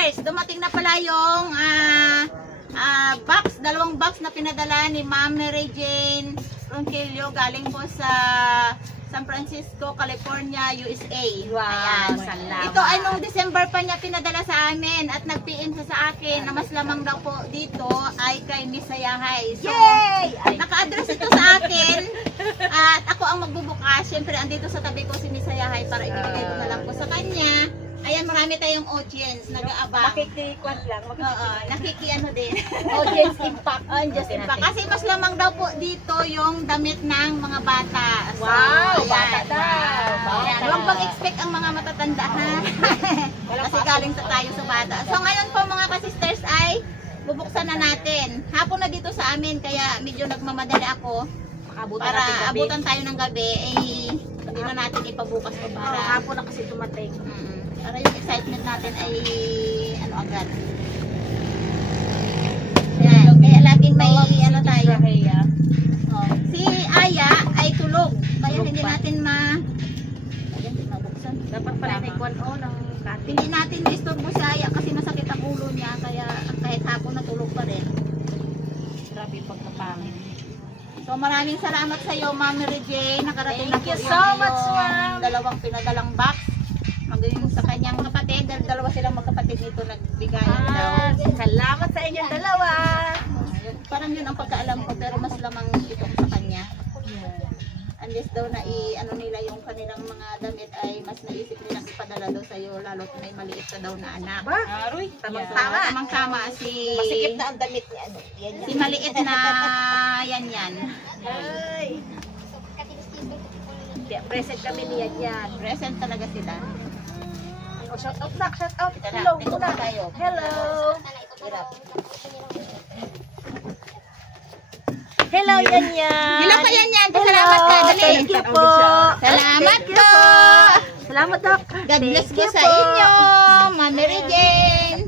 sisters, dumating na pala yung dalawang box na pinadala ni Ma'am Mary Jane Ronquillo galing po sa San Francisco, California, USA. Wow, ayan. salamat. Ito ay nung December pa niya pinadala sa amin at nag-PM siya sa akin na mas lamang daw po dito ay kay Miss Sayahay. So, naka-address ito sa akin at ako ang magbubukas. Siyempre, andito sa tabi ko si Miss Sayahay para ibigay ko na lang po sa kanya. Ayan, marami tayong audience, nag-aabang. Makikikwan lang. Nakikiano din. Audience impact. Audience impact. Kasi mas lamang daw po dito yung damit ng mga bata. So, wow, ayan. bata daw. Ayan, huwag mag-expect ang mga matatanda ha. Kasi galing sa tayo sa bata. So ngayon po mga ka-sisters ay bubuksan na natin. Hapon na dito sa amin kaya medyo nagmamadali ako. Para abutan tayo ng gabi hindi na natin ipabukas pa para hapon na kasi dumating. Para yung excitement natin ay agad. Yan. Kaya laging may tayo. Si Aya ay tulog. Kaya hindi natin mabuksan. Dapat pala may kwan ng katin. Hindi natin ma-istorbo si Aya kasi masakit ang ulo niya. Kaya kahit hapon natulog pa rin. Grabe pagkapangin. So maraming salamat sa iyo, Ma'am Mary Jane. Nakarating na po Thank you so much, ma'am. Dalawang pinadalang box. Magaling sa kanyang kapatid. Dahil dalawa silang magkapatid nito nagbigay. Salamat sa inyong dalawa. Parang yun ang pagkaalam ko pero mas lamang itong sa kanya. Unless daw na nila yung kanilang mga damit ay mas naisip nilang ipadala daw sa iyo lalo't may maliit ka daw na anak. Aroy, Tamang-tama. Tamang-tama si masikip na ang damit niya. Si maliit na yan. Ay. Present kami niyan yan. Present talaga sila. Oh, shout out na, shout out. Hello, Hello, muna tayo. Hello. Hello, Yanyan. Hello ka Yanyan. Salamat ka. Dali. Thank you po. Salamat po. Salamat, Doc. God bless po sa inyo, Ma'am Mary Jane.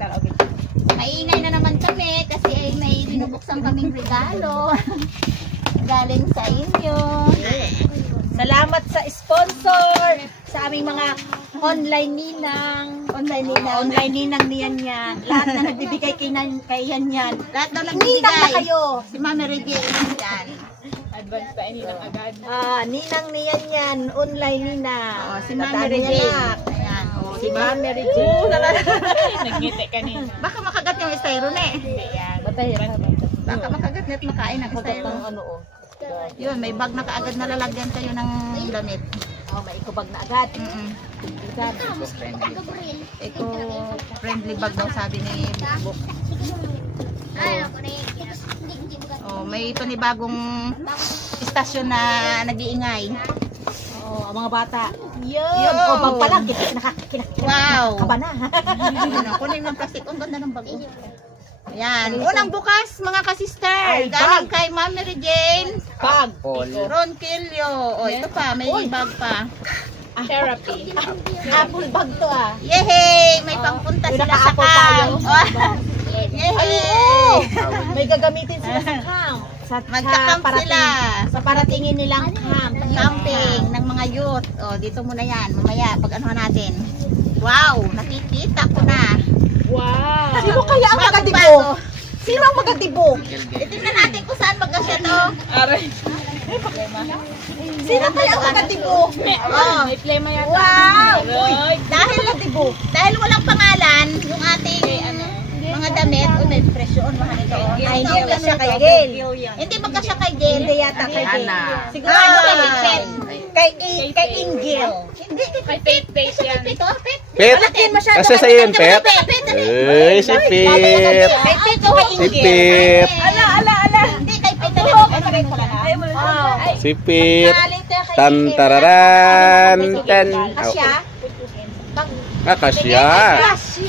Maingay na naman kami kasi may binubuksan kaming regalo. Galing sa inyo. Salamat sa sponsor sa aming mga online ninang. Online ninang niyan yan. Lahat na nagbibigay kay yan yan. Lahat daw Ninang na nagbibigay. kayo. Si Ma'am Mary Jane yan. Advance pa ninang agad. Ninang niyan yan. Online ninang. Si Ma'am Mary Jane. Ayan. Si Ma'am Mary Jane. Nagngiti kanina. Baka makagat yung styroon eh. Hindi yan. Baka makagat net makain ang styroon. Yun, may bag na kaagad na lalagyan kayo ng damit. May ikubag na agad. Eco-friendly bag daw sabi ni Book. May panibagong istasyon na nag-iingay. Ang mga bata. Yun, bag pa lang. Wow! Kaba na. Kunin ng plastic. Ang ganda ng bag. Ayan. Unang bukas mga ka-sister. Ay, Galing kay Ma'am Mary Jane Bag. Ronquillo. Ito pa. May bag pa. Therapy. Apple bag to Yehey! May pangpunta sila sa camp. Yehey! May gagamitin sila sa camp. Magka-camp sila. Sa paratingin nilang camp. Camping ng mga youth. Dito muna yan. Mamaya pag anuhan natin. Wow! Nakikita ko na. Wow! Sino kaya ang magadibo? Sino ang magadibo? Tingnan natin kung saan magkasya to. Aray. Sino kaya ang magadibo? May flema yata. Wow! Aray. Dahil walang pangalan, yung ating mga damit, may presyon, mahal ito. Ay, hindi magkasya kay Gail. Hindi magkasya kay Gail. Hindi yata kay Gail. Sigurado kay Pet. Kay Ingil. Hindi, May face yan. Pet. Pet? Kasi sa'yo yung Pet? Ay, si Pet. Kay Pet o kay Si Ingil? Pet. Ala. Hindi, kay Pet na Si Pet. Tan tararan. Tan. Kasya? Kasya.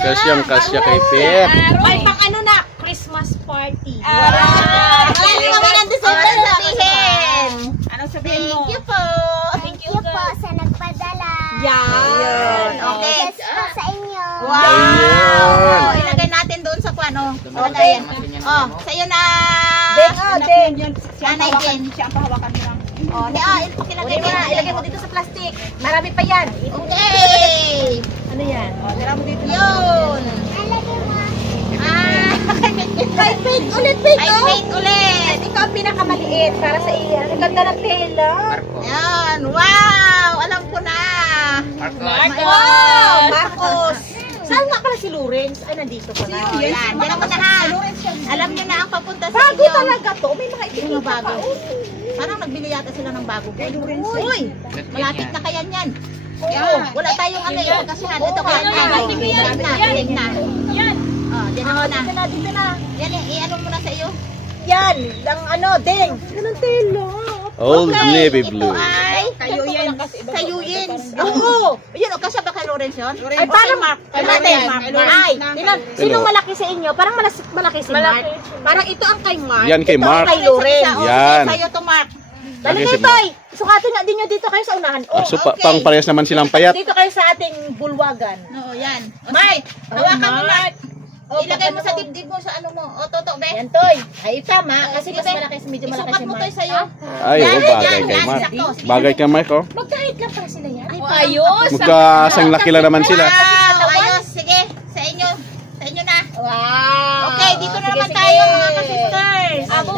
Kasyang kasya kay Pet. Ay, pang ano na? Christmas party. Alam mo naman ang December sabihin. Anong sabihin mo? Thank you po. Thank you po sa nagpadala. Yan. Okay. Yes po sa inyo. Wow! Ilagay natin doon sa kuano. Okay. Sa iyo na. Ding. Nanay Jen. Siya ang pahawakan mo lang. Ilagay mo na. Ilagay mo dito sa plastic. Marami pa yan. Okay. Ano yan? Yun. Alagay mo Kay Faith ulit, Faith, Ay, oh. wait ulit. Ikaw ang pinakamaliit para sa iyo. Ang ganda ng tela. Yan, wow! Alam ko na. Wow, Marcos. Saan nga pala si Lawrence? Ay, nandito pa na. Oh, yan, yan mo na ha. Alam niyo na ang papunta sa Bago inyo. talaga to. May mga Yung itikita bago. pa. Oh. Parang nagbili yata sila ng bago. Uy. Malapit na kaya yan. Yan. Wala tayong ano eh. Kasihan. Ito kaya yan. Dinig na. Yan. Oh, diyan ako na. Dito na, dito na. Yan, i-ano mo na sa iyo. Yan. Ang ano, ding. Yan ang tela. Old Navy Blue. Ito ay Kayuyen. Kayuyins. Oo. Yun, o kasya ba kay Lawrence yun? Ay, parang Mark. Ay, tingnan. Sinong malaki sa inyo? Parang malaki si Mark. Parang ito ang kay Mark. Yan kay Ito ang Mark. kay Lawrence. Yan. Sa'yo to, Mark. Dali Laki si dito eh. Sukatin nga din nyo dito kayo sa unahan. Ah, Oh, so, okay. pang parehas naman silang payat. dito kayo sa ating bulwagan. Oo, yan. O, Mark. sige. Hawakan mo, Mark. Oh, Ilagay mo sa pagkano- dibdib mo sa ano mo. O, toto, be. Yan, Toy. Ay, tama. Kasi Sige, mas be. malaki, medyo malaki Isukat si mo Mark. to sa'yo. Ay, Yan, oh, bagay yan, kay yan, Mark. sakto. Sige. Bagay kay Mark, oh. Magkahit lang pala sila yan. Ayos. Magkasang laki lang naman sila. Wow, ayos. Sige, sa inyo. Sa inyo na. Wow. Okay, dito na Sige, naman sige. tayo mga ka-sisters. Abo.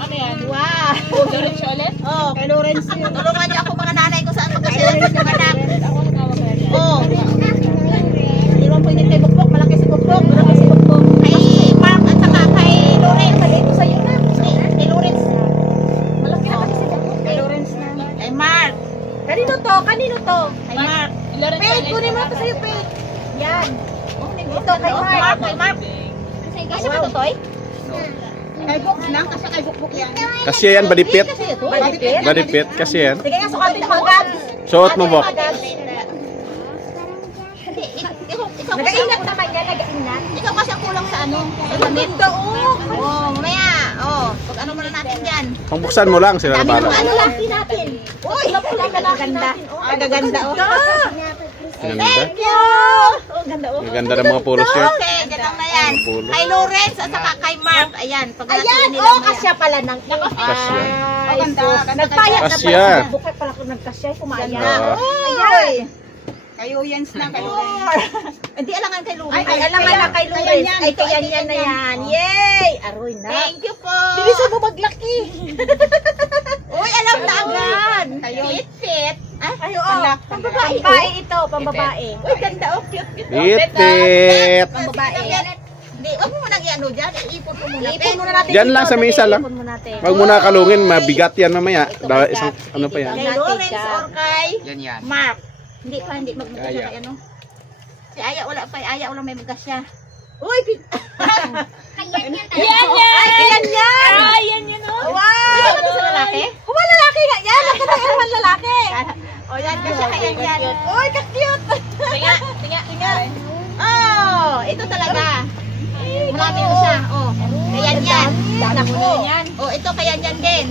Ano yan? Wow. Lawrence ulit? Oh, kay Lawrence. Tulungan niyo ako mga nanay ko saan magkasilan sa mga anak. Ako nagkawag yan. Oh, Hindi naman pwede kay Bukbok. Malaki si Bukbok. Malaki si Bukbok. kay Mark at saka kay Lawrence. Ito sa'yo na. Kay Lawrence. Malaki na kasi si Bukbok. Kay Lawrence na. Kay Mark. Kanino to? Kanino to? Kay Mark. Lawrence Pete, ulit. kunin mo ito sa'yo, Pete. Yan. Ito kay Mark. Kay Mark. Kasi ba ito, Toy? Kay Buk lang, kasi kay Buk yan. Kasi yan, badipit. Malipit. Badipit, kasi yan. Sige nga, sukatin mo agad. Suot mo, Bok. Hindi, ikaw kasi Nagaingat naman yan, nagaingat. ikaw kasi ang kulang sa ano? Sa damit. Oh, mamaya. Oh, pag ano muna natin dyan. Pangbuksan mo lang sila na Dami bala. ng ano lang. natin. Uy, ganda. Ang gaganda, oh. Ganda. Thank you! Oh, ganda oh. Ang ganda ng mga polo shirt. Okay, dyan lang na yan. Pulo. Kay Lawrence at saka kay Mark. Ayan, pag Ayan, natin nila oh, mamaya. kasya pala ng Kasya. Ay, Ganda, sus. ganda, Nagpayat na Kasya. pala si Bukay pala kung nagkasya, kumaya. Ah. Oy! Kayuyens na, kayuyens. Hindi alangan kay Lawrence. Ay, alam nga lang kay Lawrence. Ay, kaya yan na yan. Yay! Aroy na. Thank you po. Bilisan mo maglaki. Uy, alam na agad. Kayo. Fit. Ay, Ay, oo. Pambabae ito, pambabae. uy, ganda, oh. Cute. Itit. Pambabae. Hindi, huwag mo munang i-ano dyan. Iipon mo muna. Ipon muna natin. Diyan dito, lang sa dali, mesa lang. ipon mo natin. Wag mo na kalungin, mabigat yan mamaya. Dahil isang, ano pa yan? Kay Lawrence or kay Yan. Mark. Hindi pa, hindi magmukha Aya. kay ano. Si Aya, wala pa. Aya, wala may magkasya. Uy, Yan yan! yan yan. Ay, yan yan oh! Wow. Ito ba sa lalaki? Huwag lalaki nga yan. Ang ganda naman lalaki. O yan, kasya kaya yan. Uy, ka-cute. Tinga, tinga, tinga. Oh, ito talaga. Marami na siya. Oh, kaya yan. Nako. Oh, ito kaya yan din.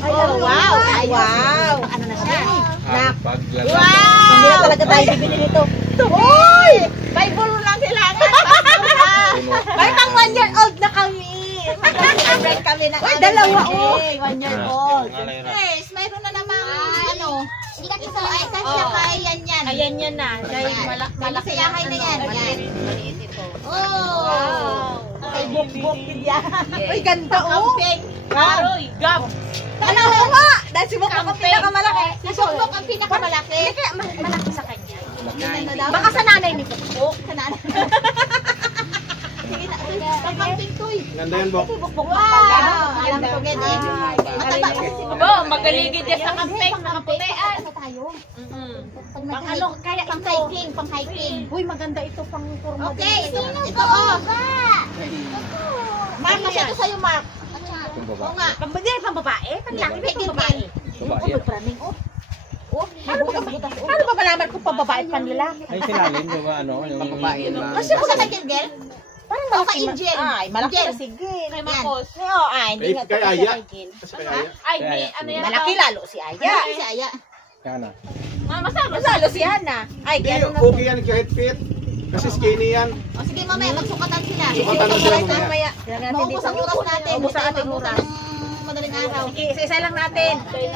Oh, wow. Ayos. Wow. Ano na siya? Nak. Wow. Hindi na talaga tayo bibili nito. Uy! Bible lang kailangan. May pang 1 year old na kami. Mag-celebrate kami ng Uy, dalawa, oh. 1 year old. Yes, mayroon na namang ano. Ito ay kasya kay yan. Ayan yan na. Dahil Malaki yahay na yan. Yan. Oh. Ay, buk-buk din yan. Uy, ganda oh. Camping. Aroy, gab. Ano nga? Dahil si buk-buk ang pinakamalaki. Si Bukbok ang pinakamalaki. Hindi kaya malaki sa kanya. Baka sa nanay ni Bukbuk. Sa nanay. Sige na. Pag-camping to eh. Ganda yan, Bok. Wow. Alam ko ganyan. Mataba kasi si Abo, magaligid yan sa kampeng, nakaputean. Ano tayo? Pag Pang ano, kaya pang ito. hiking, pang hiking. Uy, maganda ito pang forma. Okay, ito oh. Mark, kasi ito sa'yo, Mark. Oo nga. Hindi, pang babae. Pang laki, may pang babae. Oh, magpraming. Oh. Oh, Paano butas-butas? paano ba malaman kung pang babae at pang lalaki? Ay, sinalin, di ba, ano, yung... Papabain lang. Kasi mo sa girl? Parang O malaki. kay Angel. Ay, malaki Angel. na si Gil. Kay Marcos. Oo, ay, hindi Kay- nga kay to kasi Aya. kay Gil. Kasi kaya. Ay, di, ano yan? Malaki lalo si Aya. Ay, si Aya. Yan na. Masama. Lalo si Hana. Ay, Hindi, gano'n na to. okay yan kahit fit. Kasi skinny yan. O sige mamaya, magsukatan sila. Sukatan na sila mamaya. Mamaya. Tignan natin Maubos dito. ang oras natin. Maubos ang Hindi ating maubusan oras. ng madaling araw. Sige, isa-isa lang natin.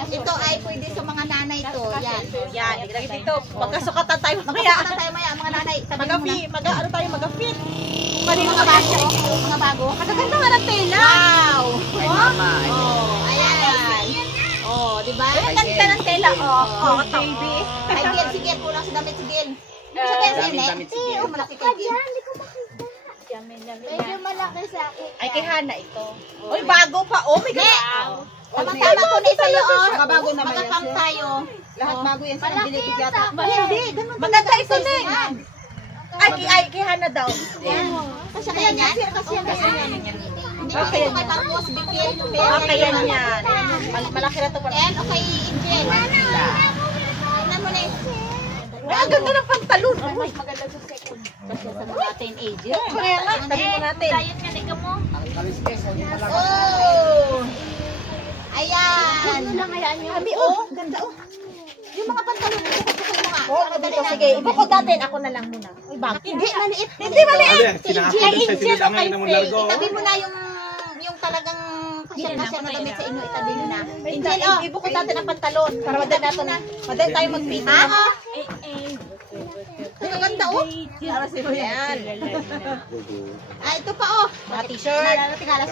Ito ay pwede sa mga nanay to. Yan. Yan, tignan dito. Magkasukatan tayo mamaya. Magsukatan tayo maya, mga nanay. Sabihin mo na. Mag-ano tayo, mag-fit. Mga baso. Mga bago. Kagaganda nga ng tela. Wow! Oh, ayan. Oh, di ba? Ang ganda ng tela. Oh, baby. Ay, Gil, sige, kulang sa damit si Gil. Sa kaya sa net? Oo, malaki kay Gil. Hindi ko makita. Medyo malaki sa akin. Ay, kay Hana ito. Uy, bago pa. Oh my God. Tama-tama ko na sa'yo, oh. Bago naman yan Magkakam siya. tayo. Lahat bago yan sa nabiligid yata. Hindi, ganun. Maganda ito na Ay, kay Hana daw. Kasi kaya yan? Kasi yan. Hindi ko ito kay Pangkos, Bikil. Okay, yan yan. Malaki na ito. And okay, Angel. Tingnan mo na eh. Ay, ang ganda ng pantalon. Mas maganda sa second. Kasi sa mga teenager. Kaya nga, tabi mo natin. Diet ka ka mo. Oh! Ayan! Kami, oh. Ganda, oh. Yung mga pantalon, ipapasok mo nga. Oh, dito, sige. Ibukod natin. Ako na lang muna. Uy, bago. Hindi, maliit. Hindi, maliit. Ate, sinakit sa silid ang ngayon naman largo. Itabi mo na yung talagang kasyal-kasyal na damit sa inyo. Itabi mo na. Angel, oh. Ibukod natin ang pantalon. Para madali tayo mag-fit. Oo. Ay, ang ganda, oh. Yan. Ah, ito pa, oh. Mga t-shirt.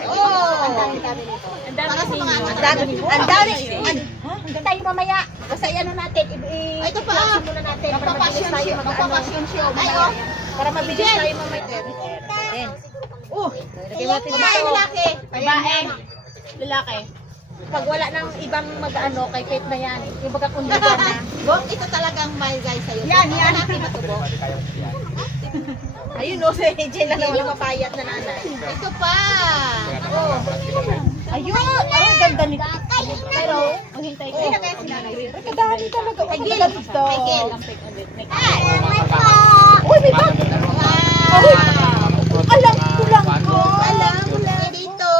Oh. Ang dami Para sa mga Ang anak. dami. Ang dami. Hanggang tayo mamaya. Basta ano natin. Ay, ito pa, ah. Muna natin. Para mabilis tayo mag-ano. Magpapasyon show. Ay, mamaya. oh. Para mabilis tayo mamaya. Yan. Babae, lalaki. Babae. Lalaki. Pag wala nang ibang mag-ano, kay Pet na yan. Yung baga kundigan na. Bok, ito talagang my guy sa'yo. Yan. Natin ba ito, Bok? Ayun, no, si AJ lang na walang mapayat na nanay. Ito pa. Oh. Ayun! Ay, ganda nito. Pero, maghintay ko. Ay, kadali talaga. Kay Gil. Kay Gil. Uy, may bag! Wow. Alam ko lang ko! Alam mo lang dito.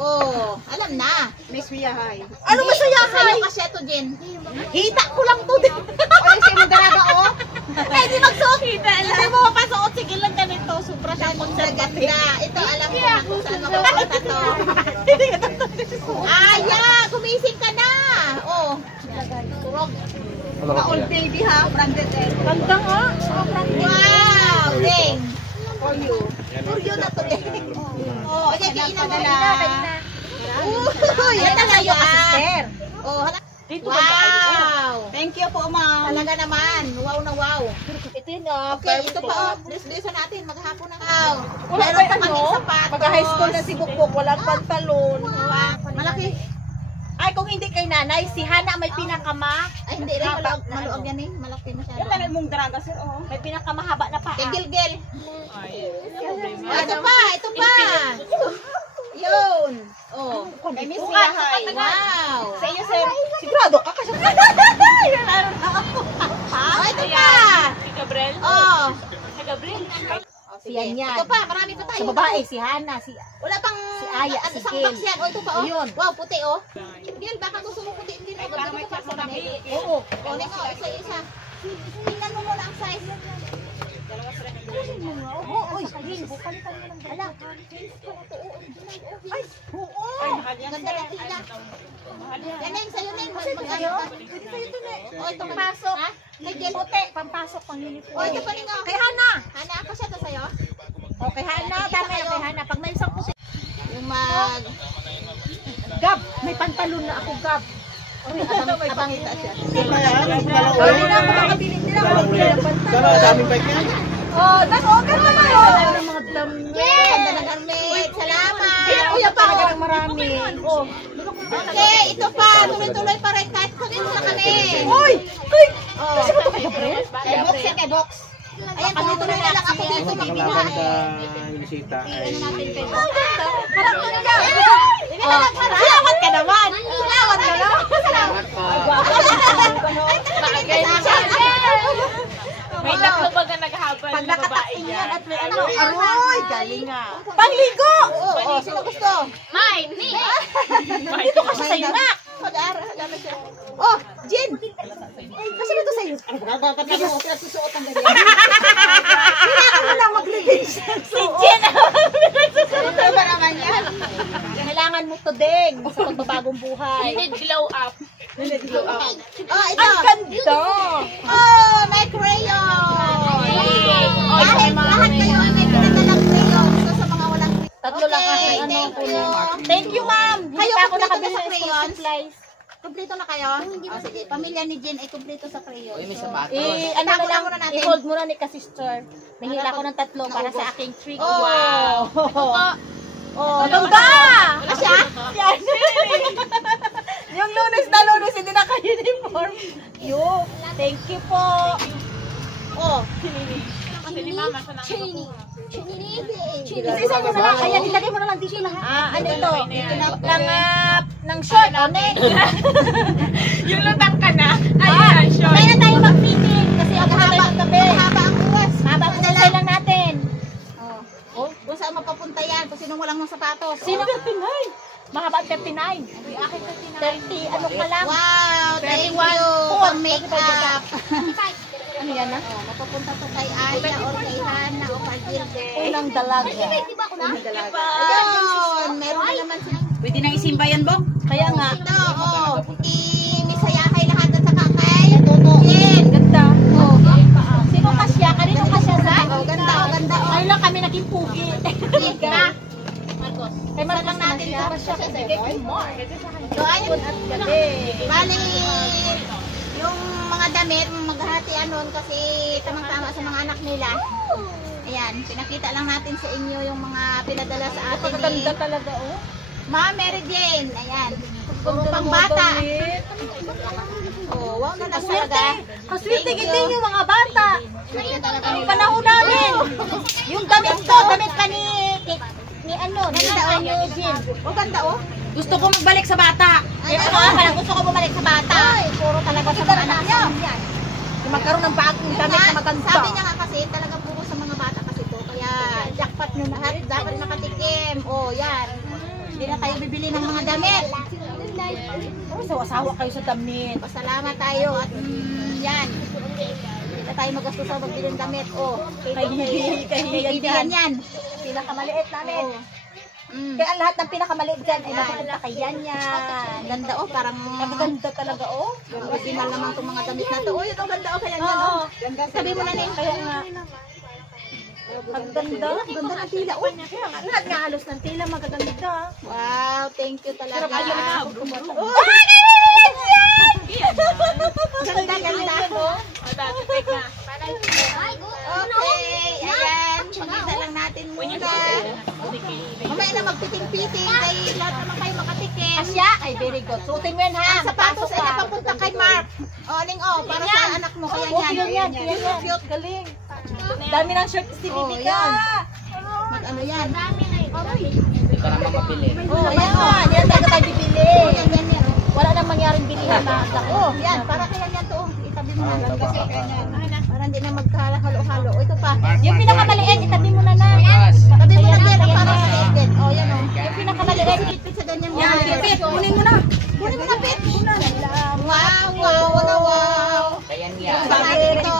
Oh, alam na. Miss Mia, hi. Ano masaya, hi? Sa'yo kasi ito, Jen. Hita ko lang to din. Ay, sino daraga, oh? Ay, di magsuot. Hindi mo mapasuot. Sige lang ganito. Sobra siyang konservative. Ito, alam ko na kung saan mapapunta to. Yeah. Gumising ka na. Oh. Turog. Old baby ha, branded eh. Ganda nga. Wow. Ding. For you. For you na to, Ding. Oh, okay, kainan mo na. Uy, yan tayo, sister. Oh, hala. Wow! Thank you po, ma'am. Talaga naman. Wow na wow. Ito yun oh. Okay, ito pa oh. Dress-dressa natin. Maghapon na wow. Meron pa kami sapatos. Mag-high school na si Bukbuk, walang pantalon. Malaki. Ay, kung hindi kay nanay, si Hana may pinakama. Ay, hindi rin. Maluag yan eh. Malaki masyado. Yan mong draga, sir. Oh. May pinakamahaba na pa. Gil-gil. Ito pa. Ito pa. Yun. Oh. Kay Miss Mia. Wow. Sa iyo, sir. Sigurado ka kasi. Yan, araw na ako. Oh, ito pa. Si Gabriel. Oh. Si Gabriel. Si yan yan. Ito pa. Marami pa tayo. Sa babae, si Hana, si... Wala pang Si Aya, si isang Gil. box yan. Oh, ito pa oh. Yun. Wow, puti oh. Gil, baka gusto mo puti din. Ganda mo pa sa kanila. Oo. Oh, nito, isa-isa. Tingnan mo muna ang size. Oo, oy. Bukalitan mo ng dala. Ay, oo. Ganda ng tila. Yan na yung sa'yo na yun. Pwede sa'yo to na. Oh, ito Pampasok. Ha? Kay Gil. Puti, pampasok pang uniform. Oh, ito pa rin oh. Kay Hana. Hana, ako siya to sa'yo. O, kay Hana. Dami na kay Hana. Pag may isang puti. Yung mag... Gab, may pantalon na ako, Gab. Abang kita siya. Hindi na ako makabili. Hindi na ako makabili ng pantalon. Daming bike yan. Oh, that's all. Ganda na yun. Ng mga damit. Ganda ng garment. Salamat. Kuya pa ako. Marami. Oh. Okay, ito pa. Tuloy-tuloy pa rin. Kahit kung ito na kami. Uy! Uy! Oh. Kasi ba ito kay Gabriel? Kay Box yan, kay Box. Ayan, tuloy-tuloy na lang ako dito. Makalaban Magbibigay. ka, Inisita. Ano natin kay Box? Ang ganda. Parang ganda. Oh, Salamat ka naman. Salamat ka naman. Salamat po. Bagay na siya. May tatlo baga naghabal Pag na babae nakatakin yan yan. at may ano, aroy, galing nga. Pangligo! Oo, sino gusto? Mine! Me! Dito kasi sa'yo na. Mag-aaral siya. Oh, Jin! Kasi dito sa'yo. Hindi mo pinagsusuot ang ganyan. Kailangan mo lang mag-release. Si Jen! Ano ba naman yan? Kailangan mo to ding sa pagbabagong buhay. You need glow up. Oh, ito. Ang ganda! Oh, may crayon! Lahat kayo ay may pinadalang crayon. So, sa Thank you. Thank you, ma'am. Kayo, Hindi pa ako kumpleto na nakabili sa ng school crayons? supplies. Kumpleto na kayo? Oh, sige, pamilya ni Jen ay kumpleto sa crayon. Uy, may So, sapatos. Ano na Itago lang, muna natin. i-hold muna ni ka-sister. Nahila ko ng 3 para sa aking trick. Oh. Wow! Oh, ganda! Wala siya? Yan. Yung lunes na lunes, hindi naka-uniform. Yo, thank you po. Oh, Kasi ni Mama sa nang isa mo na lang. Ayan, ilagay mo na lang dito lahat. Ano ito? Ng short, o neck. Yung lutang ka na. Ayan, sure. Kaya tayo mag-fitting kasi ang haba ng gabi. Mahaba ang uwas. Haba ang dalay lang natin. Oh, kung saan mapapunta yan, kung sino walang ng sapatos. Sino 39? Mahaba ang 39. 30, ano ka lang? Wow, thank 31. you for Four. makeup. Ano yan na? Oh, mapapunta to kay Aya or kay Hana o kay Gilbert. Unang dalaga. Ayun, meron na naman siya. Pwede nang isimba yan, Bong? Kaya nga. Ito, oh, i-misayahay lahat at saka kay Jen. Ganda. Oh. Sino kasya? Kanino kasya sa? Oh, ganda, oh, ganda, oh. Ay lang kami naging pugi. Ganda. Kay Marcos lang natin siya. ito. Siya kasi kay Mark. So, ayun. At gabi. Bali, yung mga damit, maghahatian nun kasi tamang-tama sa mga anak nila. Ayan, pinakita lang natin sa inyo yung mga pinadala sa atin ni Ganda talaga, oh. Ma'am Mary Jane. Ayan, pang bata. Oh, wow na lang talaga. Kaswerte hindi yung mga bata. Ang panahon namin. Yung damit ko, damit ka ni ano, ni Eugene. Oh, ganda oh. Gusto ko magbalik sa bata. Eh, parang gusto ko bumalik sa bata. Puro talaga sa mga anak niya. Magkaroon ng bagong damit na maganda. Sabi niya nga kasi talaga puro sa mga bata kasi to. Kaya jackpot nyo lahat. Dapat nakatikim. Oh, yan. Hindi na tayo bibili ng mga damit. Oh, sawa-sawa kayo sa damit. Pasalamat tayo at yan. Hindi na tayo magastos sa magbili ng damit. Oh, Kay Bibi yan. Pinakamaliit namin. Oh. Kaya ang lahat ng pinakamaliit dyan ay napunta kay Yan. Ganda oh, parang Ganda talaga, oh. original naman itong mga damit na to. Oh, ito ganda oh, kaya yan Oo. oh. Sabi mo na rin. Kaya nga. Ang ganda. Ganda ng tila oh. Lahat nga halos ng tila magaganda. Wow, thank you talaga. Oh, ganda, ganda. Okay, ayan. Pakita lang natin muna. Mamaya na magpiting-piting. Kaya lahat naman kayo makatikim. Asya, ay very good. Suotin mo yan ha. Ang sapatos ay napapunta kay Mark. O, Aling, oh, para sa anak mo. Kaya yan. Cute. Galing. Dami ng shirt si Oh, Bibi yan. ka. Mag-ano yan. Hindi ka naman mapili. Oh, ayan. Yan talaga tayo bibili. Oh, yan, yan, yan. Wala nang mangyaring bilihan na ang laki. Oh, yan. Para kaya yan to. Itabi mo na lang kasi ganyan. Para hindi na magkahalo-halo. O, ito pa. Yung pinakamaliit, itabi mo na lang. Tabi mo na din. Ang para sa liit din. O, yan o. Yung pinakamaliit. Pit sa ganyan. Yan, Pit, kunin mo na. Kunin mo na, Pit. Wow, wow, wow, wow. Kaya niya. Bakit ito?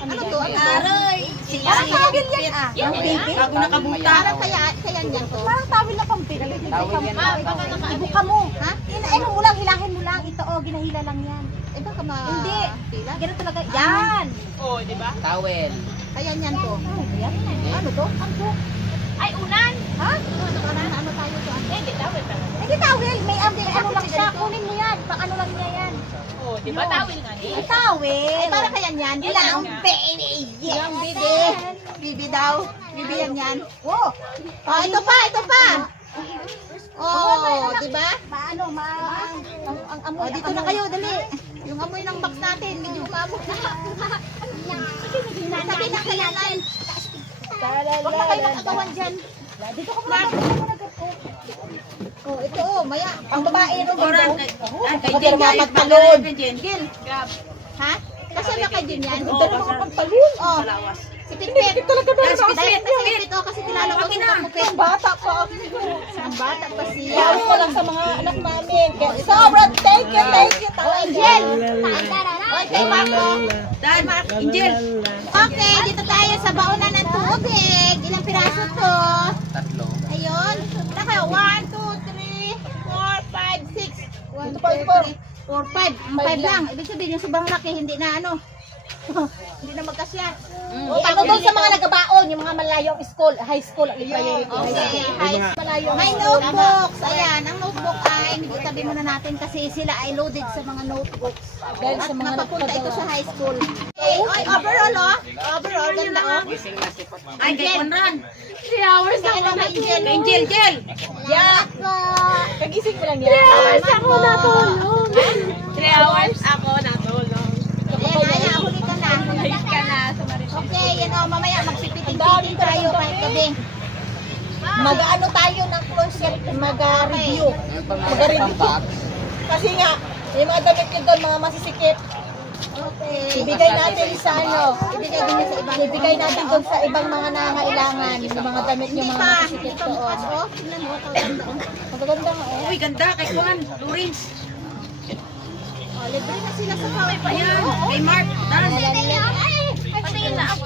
Ano to? Aray. Parang tawil yan ah. Ang baby. Bago nakabuta. Parang kaya yan to. Parang tawil na pang baby. Tawag yan. Ibuka mo. Ha? Ano mo lang, hilahin mo lang. Ito oh, ginahila lang yan. Eh, baka ma... Hindi. Pila? Ganun talaga. Yan. Oh, di ba? Tawel. Kaya yan to. Yan. Ano to? Ay, unan! Ha? Ano tayo to? Eh, di tawel talaga. Hindi tawil. May ano lang siya. Kunin mo yan. Pang ano lang niya yan. Oh, di ba tawel nga ni? Ay, tawil. Ay, para kaya yan. Ilang baby. Yung bibi. Bibi daw. Bibi yan. Wow. Oh, ito pa, ito pa. Oh, di ba? Maano, ang amoy. Oh, dito na kayo, dali. Yung amoy ng box natin, medyo umamoy. Sabi na kaya yan. Huwag na kayo makagawan dyan. Dito ko muna. Oh, ito oh, maya. Ang babae no Oran. ganda. Kay Jen, magtalon. Jen. Gil. Ha? Kasi na kayo din yan. Ganda ng mga pagtalon. Oh, si Pitpit. Talaga ba? Dahil na si Pitpit, oh, kasi kilala ko sa Pitpit. Ang bata pa. Ang bata pa siya. Sabi ko lang sa mga anak namin. Kaya sobrang thank you. Oh, Angel. Oh, kay Marco. Dan, Angel. Okay, dito tayo sa baonan ng tubig. Ilang piraso to? 3. Ayun. Wala kayo. 1, 2, 3, 4, 5, 6. 1, 2, 3, 4, 5. 5 lang. Ibig sabihin yung sobrang laki, hindi na ano. Hindi na magkasya. Ano doon sa mga nagabaon, yung mga malayong school, high school, ang priority. Okay. Malayong May notebooks. Ayan, ang notebook ay itabi muna natin kasi sila ay loaded sa mga notebooks. Dahil At sa mga napapunta ito sa high school. Okay, oy, overall oh. Overall, ganda oh. Ay, kay Conran. 3 hours Sa ilang Angel. Kay Jel. Yeah. Kagising mo lang yan. 3 hours ako natulog. 3 hours ako natulog. Ayan, ayan, huli ka na. Ayos ka na sa Marites. Okay, yan oh, mamaya magsipiting-piting tayo kahit gabi. Mag-ano tayo ng concept, mag-review. Mag-review. Kasi nga, yung mga damit nyo doon, mga masisikip, Okay. ibigay natin sa ano, Ibigay din niya sa ibang. ibigay natin doon sa ibang mga nangangailangan, yung mga damit nyo, Hindi mga pa. masisikip Hindi pa doon. bukas oh. Tingnan mo, kaganda oh. Magaganda nga, oh. Uy, ganda. Kay Kuan. Lawrence. Oh, libre na sila sa power pa Ayan. Kay Mark. Dan. Patingin na ako.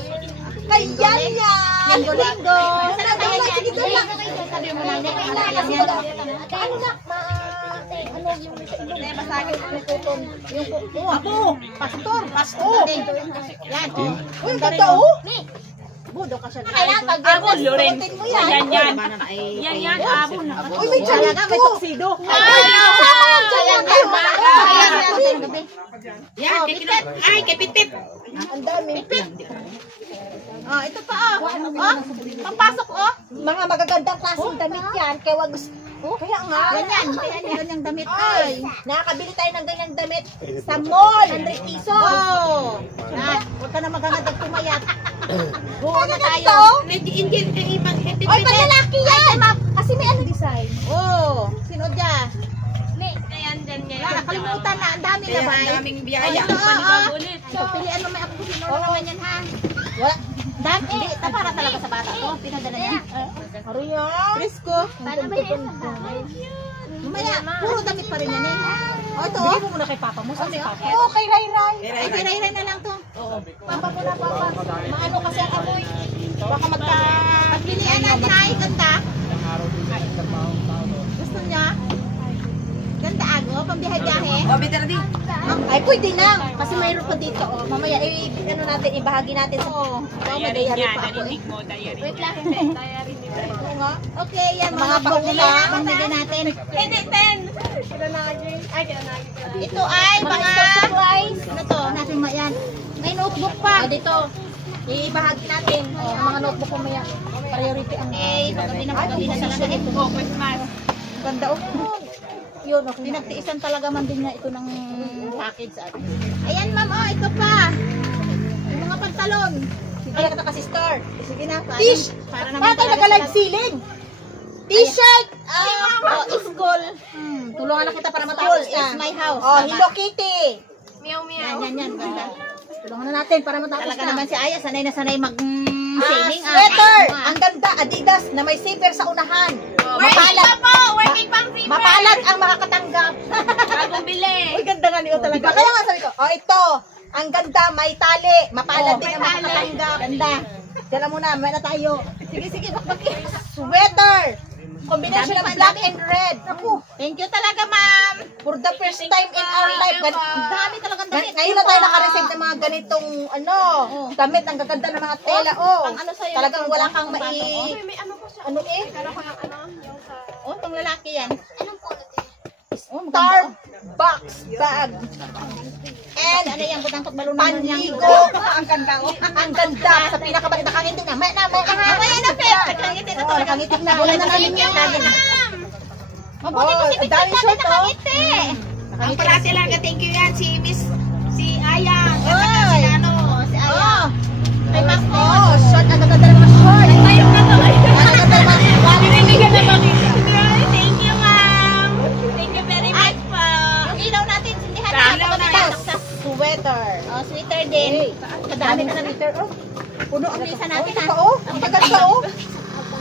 Kaya niya! Linggo-linggo. Saan tayo yan? Sige, doon lang. Sabi mo lang, Kasi ano na, ano yung sa ilong, basagin yung kuton. Yung kuton. Apo, pastor, pastor. Yan, oh. Uy, ganda, oh! Budo ka siya. Kailangan pag Abon, Loren. suotin mo yan. Yan. Yan, abon na. Uy, may Talaga, may tuxedo. tuxedo. Yan, kay Kina. Ay, kay Pitpit. Ang dami. Oh, ito pa oh. Oh, papasok oh. Mga magagandang klaseng damit yan. Kaya wag gusto. Kaya nga. Ganyan, ganyang damit ay. Nakakabili tayo ng ganyang damit sa mall. 100 piso. Oh. Yan, huwag ka na maghanad at tumayat. Buo na tayo. Indian kay ibang Pitpit. Oy, panlalaki yan. Kasi may ano design. Oh, sinodya. Ayan, dyan Yan, ngayon. nakalimutan na, ang dami na Kaya ba? ang daming Oh, biyaya. ito, oh. Ulit. So, pilihan mo may ako kung sino naman yan ha. Wala. Dami, hindi, ito para talaga sa bata ko. Pinadala niya. Ano yan? Presko. Mamaya, puro damit pa rin yan eh. Oh, ito oh. Bigay mo muna kay papa mo. Sabi Okay, ako. okay. Oo, kay Ray Ray. Ay, kiray-kiray na lang to. Papa mo na, papa. Maano kasi ang amoy. Baka magka... Pagpilian natin ay ganda. Gusto niya? Ganda ago, pambihay-biyahe. O, Bitardi. Ay, pwede na. Kasi mayroon pa dito. Oh. Mamaya, ano natin, ibahagi natin sa... Oo. Diary Madayari niya, pa ako eh. narinig mo, diary. Wait lang, hindi. Diary ni Oo nga. Okay, yan Mga mga bag nila. pamigay natin. Hindi, 10. Kinanagin. Ay, kinanagin. Ito ay mga... supplies. Ano to? Natin mo yan. May notebook pa. O, dito. Ibahagi natin. O, mga notebook ko maya. Priority ang... Okay, paggabi na talaga ito. Oh, Christmas. Ganda oh. Yun, okay. Pinagtiisan talaga man din niya ito ng package. Ayan ma'am, oh, ito pa. Yung mga pantalon. Kaya ka ka-sister. Sige na. Para naman Para tayo naka-live ceiling. T-shirt. Oh, school. Tulungan na kita para School matapos is na. my house. Oh, Tama. Hello Kitty. Meow, meow. Yan, ganda. Tulungan na natin para matapos Talaga na. naman si Aya, sanay na sanay mag-sailing. Sweater. Ang ganda. Adidas na may zipper sa unahan. Mapalad. Working pang fever. Mapalad ang makakatanggap. Bagong bili. Uy, ganda nga niyo talaga. Kaya nga sabi ko, oh ito, ang ganda, may tali. Mapalad din ang may tali. makakatanggap. Ganda. Tira muna, may na tayo. Sige, bakbaki. Sweater. Combination Dami ng pa, black dami. and red. Naku, Thank you talaga, ma'am. for the first time in our life. Ang dami talagang damit. Ngayon na tayo naka-receive ng mga ganitong damit, ang gaganda ng mga tela. Oh, pang ano sa'yo, talagang pang wala pang kang May ano pa siya. ano eh? Oh, pang lalaki yan. Oh, maganda. Star oh. box bag. And ano yan, butang balunan Panligo. Ang ganda, oh. Ang ganda. Sa pinakabalik, nakangiti na. May na. Ayan na, Pep. Nakangiti na Oh, talaga. nakangitik na. Wala na namin yan. Mabuti Oh, ko si ang dami Pep short, oh. nakangiti. Ang parati lang, thank you yan, si Aya. Oy. Si Aya. Kay Mac Oh, short. Ang ganda ng mga short. Tayo na to. Ang ganda ng mga Binibigyan na makita. Thank you, ma'am. Thank you very much po. Yung ilaw natin, sindihan Sa na. ilaw Pagka na may yan. saksak. sweater. Oh, sweater din. Kadami na natin. Sweater, oh. Puno ang lisa natin Ito ha. pa, oh. Ang ganda, oh.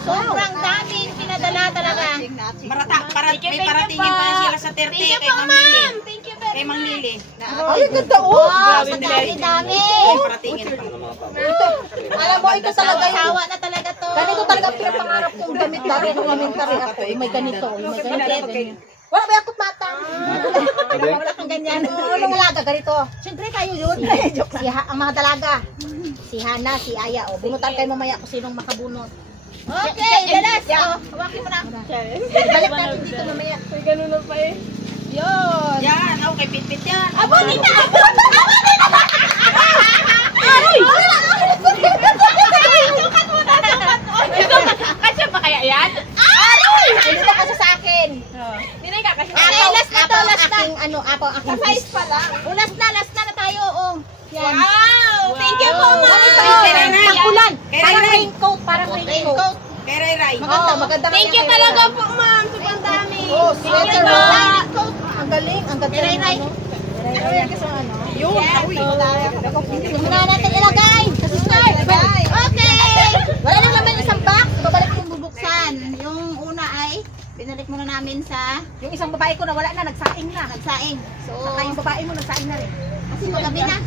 Sobrang daming pinadala talaga. May paratingin pa sila sa 30 kay Mang Lili. Thank you very Kay Mang Lili. Ay, ang ganda, oh. Wow, sa dami-dami. May paratingin pa. Alam mo, ito talaga yung... Sawa na talaga to. Ganito talaga ang pinapangarap kong damit dati nung elementary ako. Yung may ganito. Yung may ganito. Wala ba yakot matang? Wala kang ganyan. Anong alaga ganito? Siyempre tayo yun. Ang mga dalaga. Si Hana, si Aya. O, bunutan kayo mamaya kung sinong makabunot. Okay, dalas. Oh, hawakin mo na. Balik natin dito mamaya. Ganun na pa eh. Yun. Yan, okay, pit-pit yan. Abonin na! Kasya pa kaya yan? Dito kasi sa akin. Hindi na kakasya. Okay, last na to, last na. Apo, aking Size pa lang. Last na tayo. Oh. Yan. Wow! Thank you po, Pangkulan. Kay Parang Ray. raincoat. Parang raincoat. Kay Ray Ray. Maganda. Thank you talaga po, ma'am. Sobrang dami. Oh, Thank you sweater. po. Ang galing. Ang ganda. Ray. Ray. Kasi ano. Yun, awi. Muna natin ilagay. Sa start. Okay. Wala na naman isang box. Babalik yung bubuksan. Yung una ay binalik muna namin sa Yung isang babae ko na wala na, nagsaing na. nagsaing. So, Saka yung babae mo nagsaing na rin. kasi magabi na.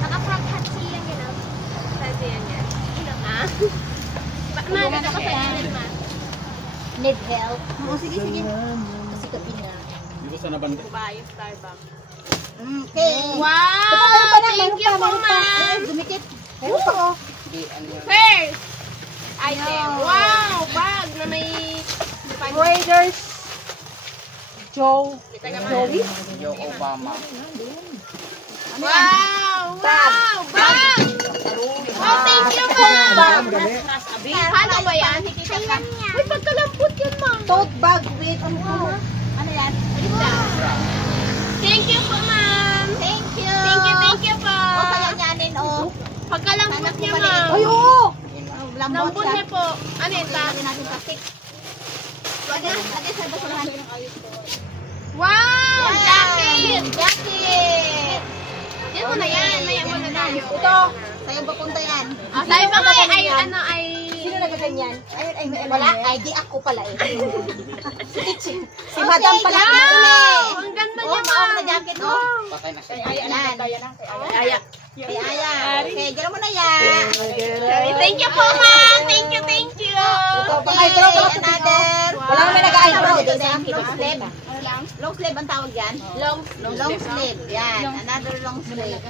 Naka-front hat siya gano'n. Kasi yan yan. Ah? Ma, dito ka sa init, ma. Need help. Oo, sige. Kasi kapi na. Bayo, Starbucks. Okay. Wow! Thank you po, ma'am. Dumikit. Ayun pa oh. First item. Wow! Bag na may... Raiders. Joey. Obama. Wow! Wow! Bag! Oh, thank you, ma'am. Paano ba yan? Uy, pagkalambot yan, ma'am. Tote bag with ano? Ano yan? Thank you po, ma'am. Thank you. Thank you po. O, kaya nyanin, o. Pagkalambot niya, ma'am. Ay, oo. Lambot Lambot siya. niya po. Ano yun, ta? Lagyan natin plastic. Lagyan sa basurahan. Wow! Jacket! Jacket! Yan mo na yan. Maya mo na tayo. Ito. Sa'yo ba punta yan? Tayo ba nga ay... Sino nagaganyan? Ay, Wala, ay di ako pala eh. Si Ichi. Si Okay, Madam pala. Wow! Ang ganda Oh, niya, maong ma'am. na jacket, oh. Patay na siya. Yan. Aya. Kay Aya. Okay, gano'n mo na yan. Thank you po, ma'am. Thank you, thank you. Okay, another. Wala kami nag-eyebrow. Ito sa akin. Long sleeve. Long sleeve ang tawag yan? Long sleeve. Yan. Another long sleeve.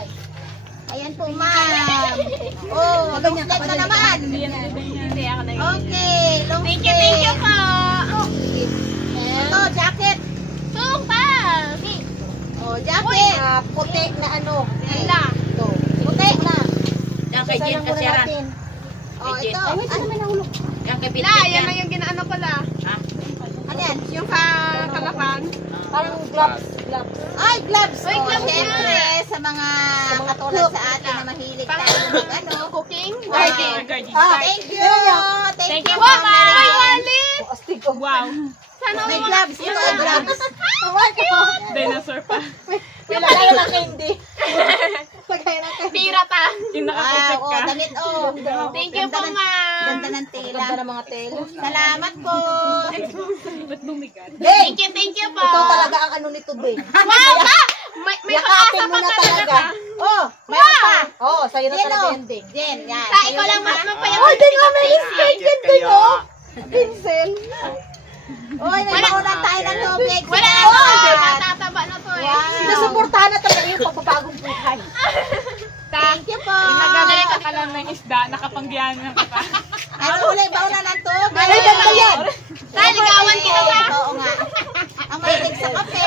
Ayan po, ma'am. Oh, long sleeve na naman. Okay, long sleeve. Thank you po. Ito, jacket. Sumpa. Oh, jacket. Puti na ano. Ganda. Ito. Puti na. Yan kay Jen Sayang muna Kasera. natin. Oh, ito. Ay, wait, ano may nahulog? Yan kay La, Pit-Pit yan yan. na yung ginaano ko la. Ano yan? Yung kalakan. Parang gloves. Ay, gloves. Ay, Oh, gloves syempre, sa mga katulad sa atin na mahilig tayo mag ano. Cooking. Garden. Ah, Thank you. Thank you, Wow, ma'am. may wallet. Astig ko. Wow. Sana May gloves. Ito ay gloves. Dinosaur pa. Lagay ng candy. Lagay ng candy. Pirata. Wow, oh, damit, oh. Thank you po, Ganda ma'am. Ganda ng tela. Ganda ng mga tela. Salamat po. Thank you po. Ito talaga ang ano nito, babe. Wow, ba? May pag-asa Yakapin mo pa na talaga. talaga. Oh, mayroon pa. Oh, sa'yo na Jen, talaga oh. yung ding. Jen, yan. Sa ikaw lang mas mapayang. Oh, din nga may skirt yan din, oh. Pencil. Oy, may maulan tayo ng tubig. Wala na Salamat. to. Matataba na to eh. Wow. Sinusuportahan na talaga yung pagbabagong buhay. Thank you po. Nagdadala ka lang ng isda, nakapanggiyanan ka pa. Ano ulit, maulan ng tubig. Ay, ganda yan. Ligawan kita ba? Oo nga. Ang mahilig sa kape.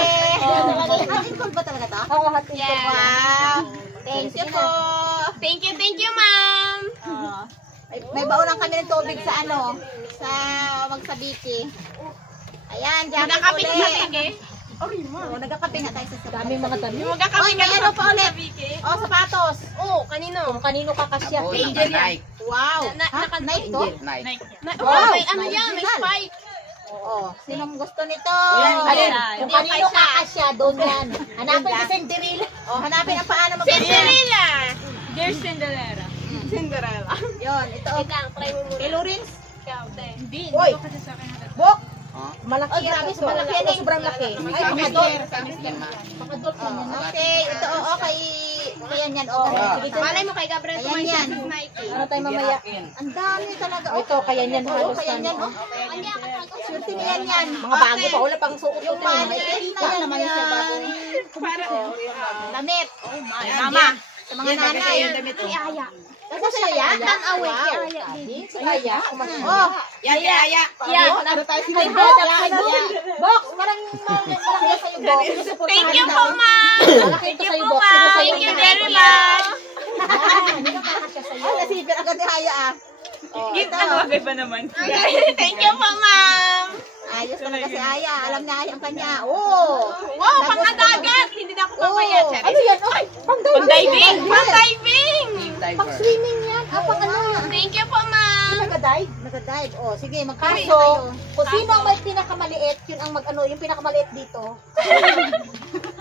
Atin cold ba talaga to? Oo, hati. Yeah. Wow. Thank you po. Thank you, ma'am. Oh. May baunan kami ng tubig sa ano, sa Magsabiki. Ayan, jacket Magkakapit ulit. na sige. Oh, nagkakape nga tayo sa sabi. Daming mga dami. Yung magkakapit Oy, may ano pa ulit. Oh, sapatos. Oo, kanino? Kung kanino kakasya. Uy, Nike. Wow. Na- Ha? Nike to? Nike. Oh, may ano yan, may spike. Oo. Sinong gusto nito? Alin? Hindi Kung kanino pa isa. kakasya, doon yan. Hanapin si Cinderella. Oh, hanapin ang paano mag-ano. Cinderella. Dear Cinderella. Cinderella. Yun, ito. Wait lang, try mo muna. Kilo rings? Ikaw, te. Hindi, Oy. dito kasi sa akin. Bok! Huh? Malaki Oh, yan. grabe, Ito. malaki yan eh. Sobrang laki. Ay, Ay, pakadol. Okay, ito okay. Ayan yan, oh. Malay mo kay Gabriel Ayan yan. Ano tayo mamaya? Ang dami talaga, oh. Ito, kaya yan Oo, halos kaya na. yan, oh. Swerte na yan. Mga bago pa, wala pang suot. Yung maliit na yan yan. Damit. Oh my, mama. Sa mga nanay. Si Aya. Kasi sa'yo yan? Tan-away si Wow. Aya. Si Aya. Oh, Yan, Aya. Yeah. May box. Box. Marang sa'yo, box. Thank you po, ma'am. Malaki ito sa'yo, box. Ito sa'yo. Thank you very much. ay, nasipir agad ni Haya, ah. Oh, ito. Thank you po, ma'am. Ayos talaga si Aya. Alam niya Aya ang kanya. Oh. Wow, pangadagat. Hindi na ako mamaya. Oh. Ano yan? Oh, Pang-diving. Pang-diving. Pang-swimming yan. Pang ano yan? Thank you po, ma'am. Nagadive. Nagadive. Oh, sige, magkano Kaso, kayo? kung sino ang may pinakamaliit, yun ang mag-ano, yung pinakamaliit dito.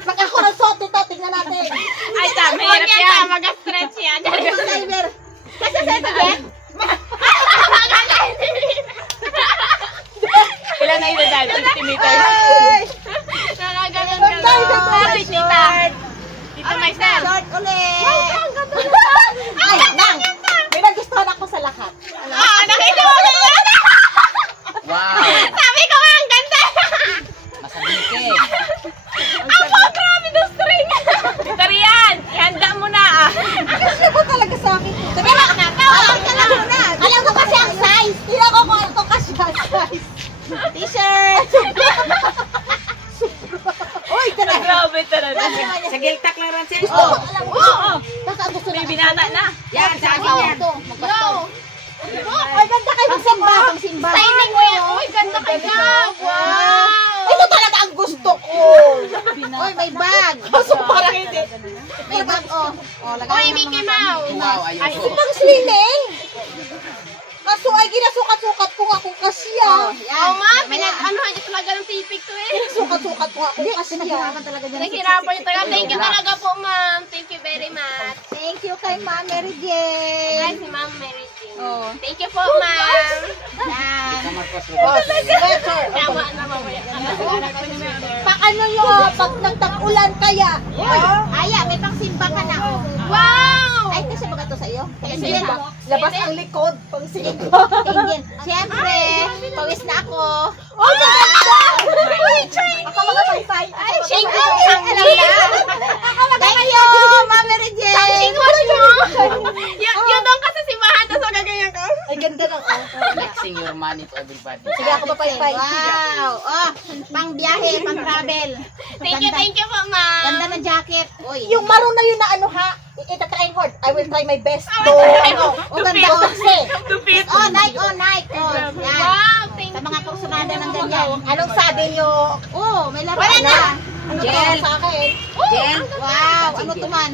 Pag ako nagsuot ito, tignan natin. Ay, mahirap yan. Mag-stretch yan. Diver. Kasi sa ito, Jen? Ilan na i-dive? 50 meters. Ay! Nakaganon ka lang. Ay, tita. Tita Maisel. Short ulit. Ay, nang! May nagustuhan ako sa lahat. Ah, nakita mo na yan. Wow. Sabi ko nga, ang ganda. Masabike. Ako, grabe ng string. Tita Rian, ihanda mo na ah. Kasi po talaga sa akin. Sabi mo na, tawag ka lang. Alam ko kasi ang size. Tingnan ko kung ito kasi ang size. T-shirt. Uy, talaga. Grabe talaga. Sa giltak lang rin siya. Oh. Oo. Baka gusto na. Binata na. Yan, sa akin yan. Yo. Ay, ganda kayo ng simba. Pang simba. Signing mo yan. Uy, ganda ka dyan. Wow. Ito talaga ang gusto ko. Uy, may bag. So, parang hindi. May bag, oh. Oh, lagay Uy, mo Mickey mga- Mouse. Wow, ayun po. Pang swimming. Kaso ay ginasukat-sukat ko nga kung kasya. Oh, yan. Oo nga, pinag-anuhan niyo talaga ng tipik to eh. Ginasukat-sukat ko nga kung kasya. Pinaghirapan talaga dyan. Naghirapan niyo talaga. Thank you talaga po, ma'am. Thank you very much. Thank you kay Ma'am Mary Hi, Jane. si Ma'am Mary Jane. Oh. Thank you po, ma'am. Yan. Tama na mamaya. Paano yun? Pag nagtag-ulan kaya? Uy, Aya, may pang simba ka na, oh. Wow! Ay, kasi baga to sa'yo? Kaya Kasi Indian. ba? Labas ang likod. Pang simba. Indian. Siyempre, pawis na ako. Oh, ganda! Ako mag-pay-pay. Ay, Shingko! Alam na. Thank you, Ma'am Mary Jane. Shingwash mo! Yun doon ka sa simbahan, tapos magaganyan ka. Ay, ganda ng Flexing your money to everybody. Sige, ako papay-pay. Wow. Oh, pang biyahe, pang travel. Thank you po, ma'am. Ganda ng jacket. Uy. Yung maroon na yun na ano ha, itatry hard. I will try my best to, Oh, ganda. Oh, Tupit. oh, Nike, oh, Nike. Oh, yan. Wow, thank Sa you. mga kursunada ng ganyan. Anong sabi nyo? Oh, may laro Wala na. Ano Jel. sa akin? Jen. Wow, ano to man?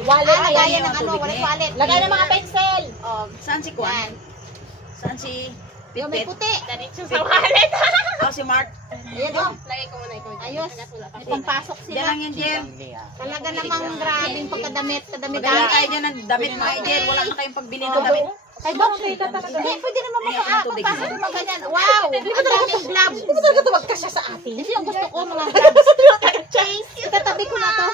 Wallet Ah, na lagayan yan. ng ano, walang wallet. Lagay ng mga pencil. Oh, Saan si Kwan? yan. Saan si Yung may Pitpit? puti. Diretso sa wallet. Oh, si Mark. Ayan, oh. Lagay ko muna ikaw. Ayos. May pampasok Diyan sila. lang yan, Jen. Talaga namang grabe yung pagkadamit. Kadamit. Magdala tayo dyan ng damit mga Jen. Wala na kayong pagbili ng damit. Ay, bakit? Hindi, pwede naman makapasok ng mga ganyan. Wow! Ang daming gloves. Hindi mo talaga ito magkasya sa atin. Hindi yung gusto ko, mga gloves. Itatabi ko na to.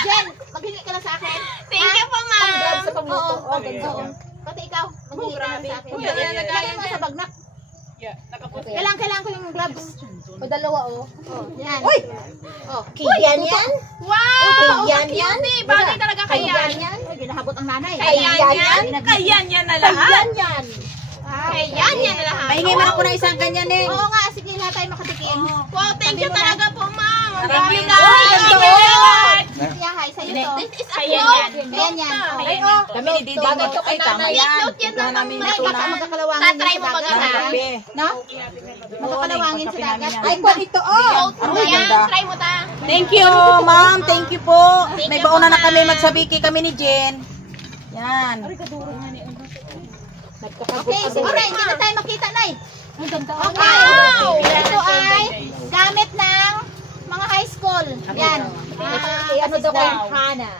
Jen, maghingi ka lang sa akin. Thank you po, ma'am. Grab sa pangluto. Oo, Oh, ganda. oo. Pati ikaw, maghingi ka lang sa akin. Uy, ayan, Lagay mo sa bagnak. Kailangan ko yung gloves. O dalawa oh. Yan. Uy! Oh. Kiyan yan? Wow! Yan, Ang yan. cute eh. Bagay talaga kay yan. yan? Uy, ginahabot ang nanay. Kayan yan. Kayan yan na lahat. Yan yan. Kayan yan na lahat. Pahingi mo ako na isang ganyan eh. Oo nga, sige lahat tayo makatikim. Wow, thank you talaga po, ma'am. Ang Maraming dami na. Thank Thank you. you very much. Yahay, sa'yo to. This is a Ayan cloth. yan. Ayan yan. Oh. Ay oh. Kami ni Didi. Ay, tama yan. Cloth yan Puntahan na namin may yung Baka tuna. magkakalawangin Tatry din mo sa baga dagat. ha? Grabe. No? Magkakalawangin sa dagat. Ay, kwan ito oh. Cloth mo yan. ganda. Try mo ta. Thank you, ma'am. Thank you po. Thank May you bauna po, na kami ma'am. magsabiki kami ni Jen. Yan. Okay, siguro hindi na tayo makita, Nay. Ang ganda. Okay. Wow! Ito ay gamit ng mga high school. Yan. Ano daw kay Hana?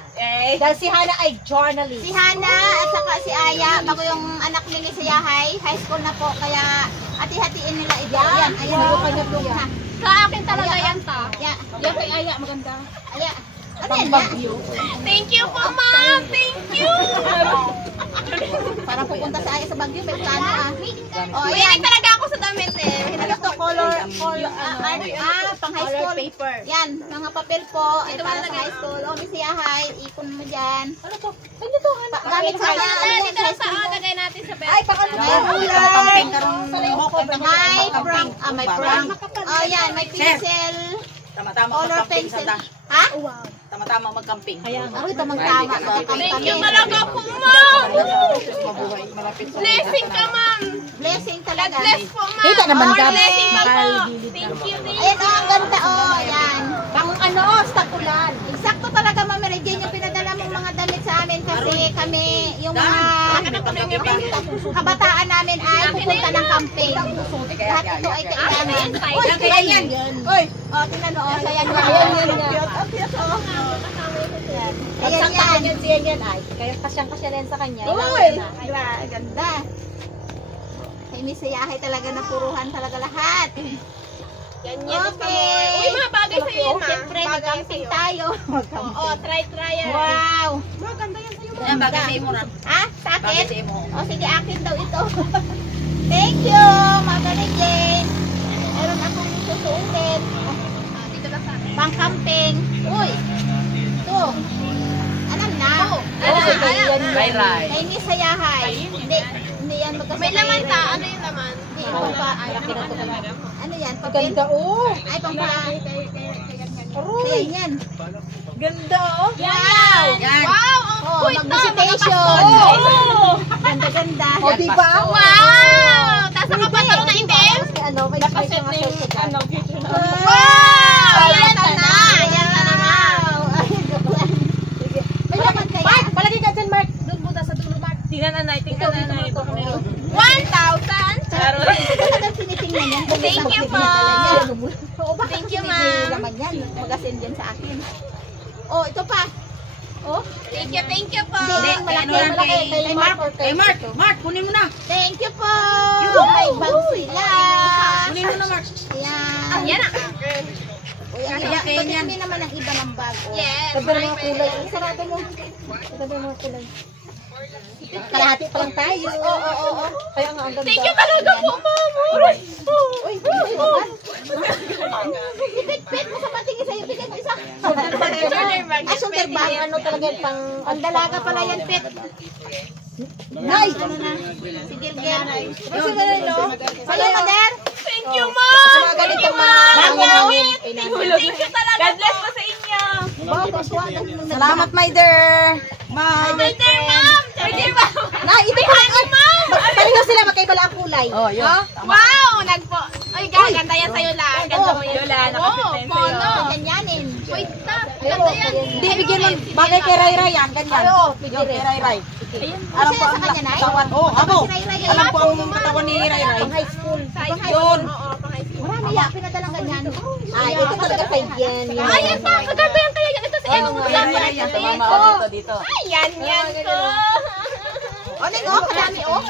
Dahil si Hana ay journalist. Si Hana at saka si Aya, bago yung anak ni Siyahay, high school na po, kaya hati-hatiin nila ito. Yan, ayan, wow. Kanya ha. Sa akin talaga yan ta. Yeah. Yung kay Aya, maganda. Aya. Ano yan? Thank you po, ma'am. Thank you. Para pupunta sa sa Baguio, may plano ah. Oh, Mahilig talaga ako sa damit eh. Ano to? Color, pang high school. paper. Yan, mga papel po. Ay, para sa high school. O, misiyahay. Ipon mo dyan. Ano to? Ano to? Gamit sa Dito lang sa lagay natin sa bed. Ay, baka May kulay. May prank. Oh, yan. May pencil. Tama-tama Color magkamping pencil. sa Ha? Tama-tama magkamping. Ako ito magtama. Thank you talaga po, ma'am. Mabuhay, malapit sa Blessing ka, ma'am. Blessing talaga. Bless po, ma'am. Kita naman, Gab. Blessing ka po. Thank you, thank you. Ayan, ang ganda. Oh, yan. Pang ano, stakulan. Eksakto talaga, Ma'am Mary Jane, yung pinadala mong mga damit sa amin kasi kami, yung mga kabataan namin ay pupunta ng camping. Lahat ito ay kailangan. Uy, kaya yan. Uy, oh, tingnan mo, oh, kaya yan. Ayan yan. Yan siya yan ay. Kaya kasyang-kasya rin sa kanya. Uy, ganda. Kay Misayahay talaga na puruhan talaga lahat. Yan. Okay. Uy, mga bagay sa'yo yun, ma. Siyempre, mag-camping tayo. Oo, try yan. Wow. Yan, bagay sa imo na. Ha? Sa Bagay sa akin? imo. O sige, akin daw ito. Thank you, Ma'am Mary Jane. Meron akong susuotin. Dito lang sa akin. Pang-camping. Uy, ito. Alam na. Ray-ray. Kay Misayahay. Hindi yan magkasama. May laman ta. Ano yung laman? Hindi, ito pa. Ano yan? Papel? Ganda oh. Ay, Ayan yan. Ganda oh. Wow! Yan. Wow! Oh, Uy, ito, mag-visitation. Oh! Ganda-ganda. O, diba? Wow! Tapos ang kapatalo na itim? Ano, may space yung mga shirt ka. Wow! Yan na! Yan na naman! May laman kaya? Mark, palagi ka dyan, Mark. Doon muna sa dulo, Mark. Tingnan na natin. 1,000? Talagang tinitingnan yan. Thank you po. Oo, baka Thank you, kasi ma'am. may laman yan. Mag-asend yan sa akin. Oh, ito pa. Oh, Thank you po. Hindi, malaki. Kay Mark or kay Mark, kunin mo na. Thank you po. May bag sila. Kunin mo na, Mark. Ayan. Yan na. Uy, ang iba. Pati hindi naman ang iba ng bag. Oh. Yes. Ganda ng mga kulay. Sarado mo. Ganda ng mga kulay. Kalahati pa lang tayo. Oo. Kaya nga ang ganda. Thank you talaga po, ma'am. Uy, ipit-pit mo sa patingin sa'yo. Bigyan mo isa. Shoulder bag. Ano talaga yung pang... Ang dalaga pala yan, Pit. Nice! Sige, Gil. Sa'yo, Mader. Thank you, ma'am. Thank you, ma'am. Thank you talaga. God bless po sa inyo. Salamat, my dear. My dear, ma'am. My dear, ma'am. Na, ito pa ang ma'am. Pareho sila, magkaiba ang kulay. Oh, yun. Wow! Ay, ganda yan sa'yo lang. Ganda mo yan. Oh, mono. Ganyanin. Wait na. Ganda yan. Hindi, bigyan mo. Bagay kay Ray Ray yan, ganyan. Oo, bigyan kay Ray Ray. Alam po sa kanya, Nay? Oh, ako. Alam ko Alam ang katawan ni Ray Ray. Pang high school. Yun. Marami ya, pinadalang ganyan. Ay, ito talaga kay Jen. Ayan pa. Maganda yan kaya yan. Ito sa iyo. Dito. Ay, yan ko. O, Ning, oh, kadami, oh.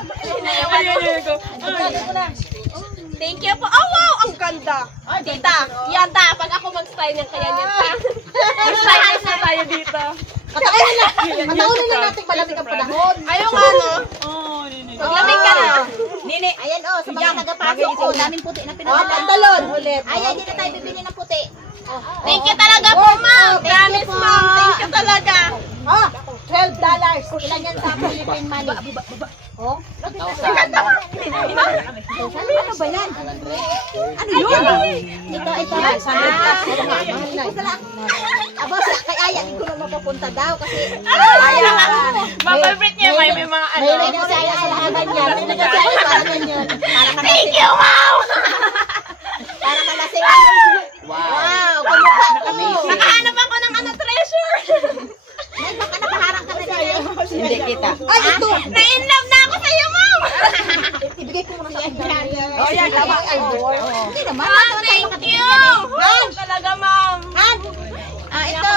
Thank you po. Oh, wow! Ang ganda. Oh, tita. Yan ta. Pag ako mag-style yan, kaya yan ta. Mag-style na tayo dito. Mataunin lang natin malamig ang panahon. Ayaw nga, no? Maglamig ka na. Nini. Ayan, oh, sa mga nagapasok, oh, daming puti na Oh, pinadala. pantalon. Ulit. Ayan, hindi na tayo bibili ng puti. Thank you talaga po, ma'am. Promise, ma'am. Thank you talaga. Oh, $12. Ilan yan sa Philippine money? Oh? Ano ba yan? Ano yun? Ito. Aba, kay Aya, hindi ko na mapapunta daw kasi... Aya. Mapalit niya, may mga ano. May na si Aya sa lahaban yan. May na si Aya sa lahaban yan. Thank you, ma'am. Para ka lasing. Wow, kumukha ko. Nakahanap ako ng ano, treasure. May baka nakaharang ka na dyan. Hindi kita. Ay, ito! Na-in-love na ako sa'yo, ma'am. Ibigay ko muna sa kanya. Oh, yan. Tama. Hindi naman. Ma'am, thank you. Ma'am, talaga, ma'am. Ito.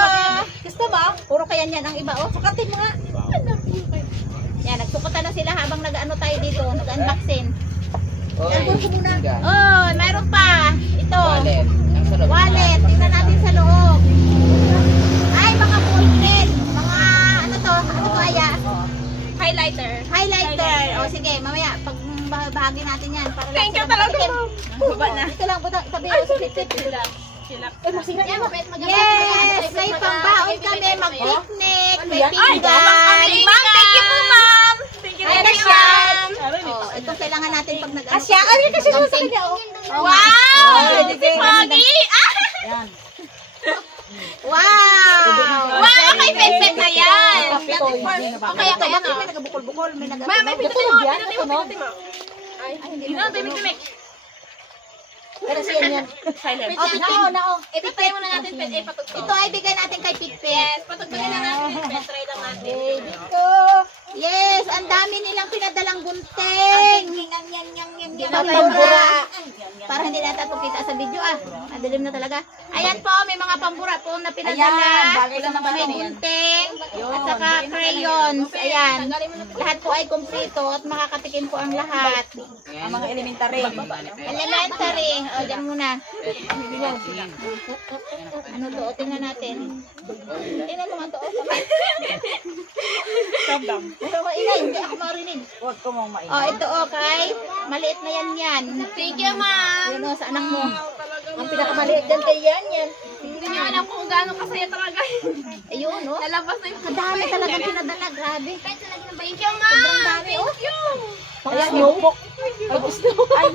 Gusto ba? Puro kaya yan ang iba. Oh, sukatin mo nga. Yan, nagsukatan na sila habang nag-ano tayo dito. Nag-unboxing. Oh, mayroon pa. Ito. Wallet. Tingnan natin sa loob. Ay, baka pigment. Mga, ano to Aya? Highlighter. Highlighter. O sige, mamaya, pag bahagi natin yan. Para Thank you talaga, ma'am. Baba na. Ito lang, sabi ko sa pipit. Yes! May pambaon kami, mag-picnic, may pinggan. Ma'am, thank you po, ma'am. Thank you, ma'am. Oh, ito kailangan natin pag nag-ano. Asya, ano kasi sa kanya, oh. Wow! Si Foggy! Yan. Wow! Wow, kay Pet na yan. Okay, ito, bakit may nagabukol-bukol? May Ma'am, may pinutin mo, pinutin mo, pinutin mo. Hindi na, bimik-bimik. Pero siya yan. Silent. Nao. Ipatay muna natin, Pet. Patugtog. Ito ay bigay natin kay Pitpit. Yes, patugtogin na natin, Pet. Try lang natin. Yes, ang dami nilang pinadalang gunting. Pambura. Para hindi natin ito kita sa video Madilim na talaga. Ayan po, may mga pambura po na pinadala. May gunting at saka crayons. Ayan. Lahat po ay kumpleto at makakatikim po ang lahat. Ang mga elementary. Elementary. O, dyan muna. Ano to? O, tingnan natin. Tingnan mo nga to. Sabang. Pero maingay, hindi ako marinig. Huwag ko mong maingay. O, ito kay. Maliit na yan. Thank you, ma'am. Yun o, sa anak mo. Ang pinakamaliit dyan kay yan. Hindi niyo alam kung gaano kasaya talaga. Ayun, o. Lalabas na yung Kadami talagang pinadala. Grabe. Thank you, ma'am. Thank you. Ayan, notebook. Ay,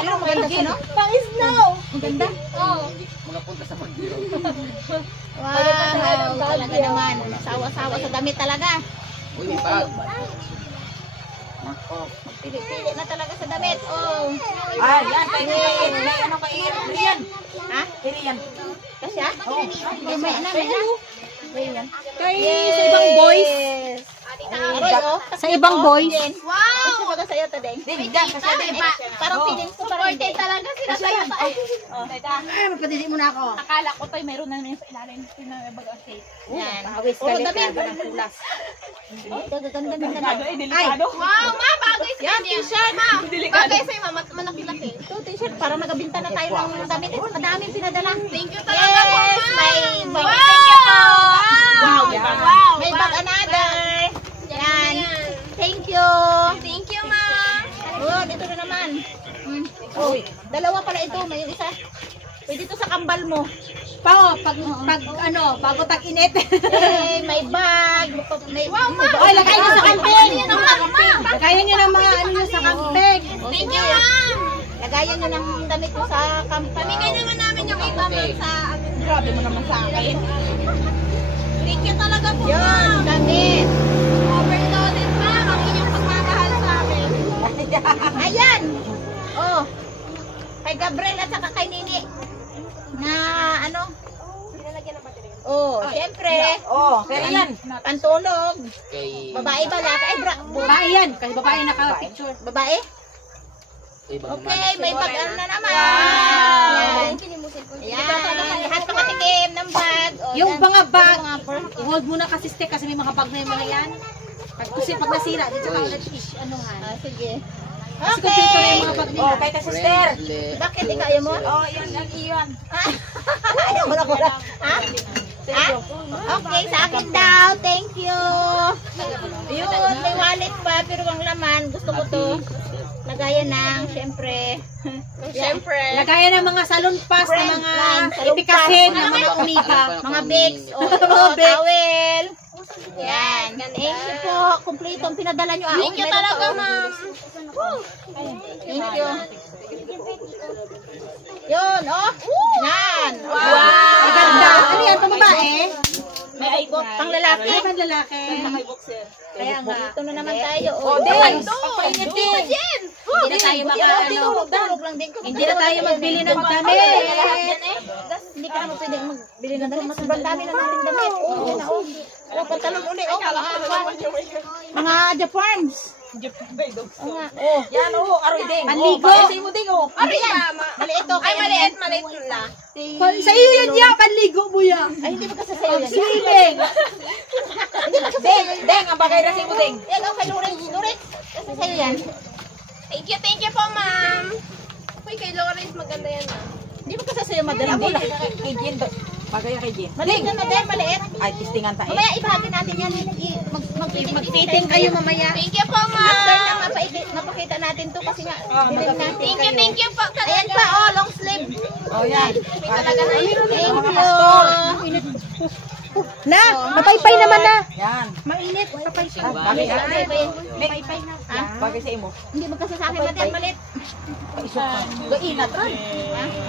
ano, maganda siya, no? Pang-snow. Ang ganda. Oh. Wow, talaga naman. Sawa-sawa sa damit talaga. Pili-pili na talaga sa damit. Oh. Ay, yan. May ano kay Rian. Ha? Rian. Kasi may may ano. Kay sa ibang boys. Aroy, oh. Sa ibang boys. Wow! Kasi baga sa'yo to, Deng. Diyan, kasi Parang feeling ko parang hindi. Talaga sila sa'yo. Ay, magpadili muna ako. Akala ko tayo meron na sa ilalim. Pinabag ang shape. Yan. Awis Oh, damit. Tulas. Gaganda ng damit. Wow, ma, bagay sa kanya. T-shirt, ma. Bagay sa'yo, ma. Malaki-laki. Ito, t-shirt. Parang nagabinta na tayo ng damit. Ito, madaming pinadala. Thank you talaga po, Yes, ma. may Wow, thank you po. Wow. Wow. May bag another. Yan. Thank you. Thank you, ma. Oh, dito na naman. Oh, dalawa pala ito. May yung isa. Pwede ito sa kambal mo. Pag ano, bago tag-init. Eh, may bag. May, wow, ma. Oy, lagay nyo sa camping. Ma. Lagayan nyo ng mga ano nyo sa camping. Thank you, ma'am. Lagayan nyo ng damit mo sa kampal. Pamigay naman namin yung iba, ma'am, sa... Grabe mo naman sa akin. Thank you talaga po, Yun, ma'am. damit. Overloaded, ma'am. Ang inyong pagmamahal sa amin. Ayan. Oh. Kay Gabriel at saka kay Nini. Na ano? Oh, siyempre. Oh, pero yan. Pantulog. Babae ba lahat? Ay, Babae yan. Kasi babae naka-picture. babae? Okay, may bag na naman. Ayan. Lahat pakatikim ng bag. Oh, Yung yan. mga bag, Mga huwag mo na kasi stick kasi may mga bag na yung mga yan. Kasi pag nasira, dito ka ulit anuhan. sige. Kasi kung pito na Okay. yung mga bag nila. Oh, kay sister. Bakit ikaw ayaw mo? Oh, yan, iyon. Ayaw mo na ko na. Ha? Ha? Okay, sa akin daw. Thank you. Yun, may wallet pa. Pero ang laman, gusto ko to. Lagayan ng, syempre. Siyempre. Lagayan ng mga salon pass, na mga salon ipikasin, pass. na mga umiga. Mga bigs. O, towel. Yan. Thank you po. Kompleto ang pinadala nyo. Thank you talaga, ma'am. Thank you. Yun, oh. Yan. Wow. Ang ganda. Ano yan, pang babae? May aigot. Pang lalaki. Ay, pang lalaki. Kaya nga. Dito na naman tayo. Oh, Papainit din. Hindi na tayo Tulog lang din. Hindi na tayo magbili ng damit. Hindi ka naman pwedeng magbili ng damit. Mas sobrang dami na natin damit. Oh, yan na, oh. Oh, pantalon ulit. Oh, mga Japarms. Oh, Yan, oh, aroy din. Panligo. Kasi mo din, oh. Ari, mama. Maliit to. Ay, maliit na. Sa iyo yan, ya. Panligo mo yan. Ay, hindi ba kasi sa'yo yan? Swimming. Hindi ba kasi sa'yo yan? Deng, ang bagay na si Budeng. Yan, oh, kay Lorenz. Lorenz. Kasi sa'yo yan. Thank you po, ma'am. Uy, kay Lawrence, maganda yan, ma'am. Hindi ba kasi sa'yo madala mo lang? Kay Jen, Bagay kay Jen. Maliit na din, maliit. Ay, testingan tayo. Mamaya ibahagi natin yan. Mag-fitting kayo mamaya. Thank you po, After ma'am. na mapakita natin to kasi nga. Bilhin natin. Thank you po. Ayan pa, oh, long sleeve. Oh, yan. Talaga na yun. Thank you. Na, mapaypay naman na. Yan. Mainit. Papaypay. Bagay ka. Papaypay na. Ah, Bagay sa imo. hindi magkasasakit natin, malit. Paisok ka. Gainat.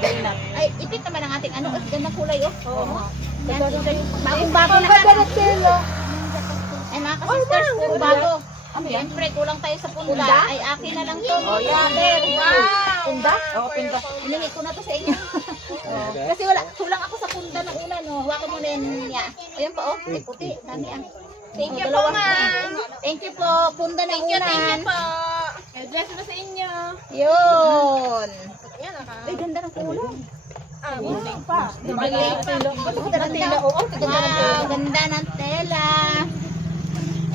Gainat. Ay, ipit naman ang ating ano. Ganda kulay, oh. Oo. Bagong-bago na ka. Ay, mga ka-sisters, puro bago. Siyempre, kulang tayo sa punda. Ay, akin na lang to. Oh, yan. Wow! Punda? Oo, pinda. Hiningi ko na to sa inyo. Kasi kulang ako sa punda nung una, no. Hawakan mo na yan niya. Ayan pa, oh. Puti. Dami, ah. Thank you po, ma'am. Thank you po. Punda na Thank you unan. po. God bless sa inyo. Yun. Ayan, Ay, ganda ng kulay. Wow, ganda ng tela.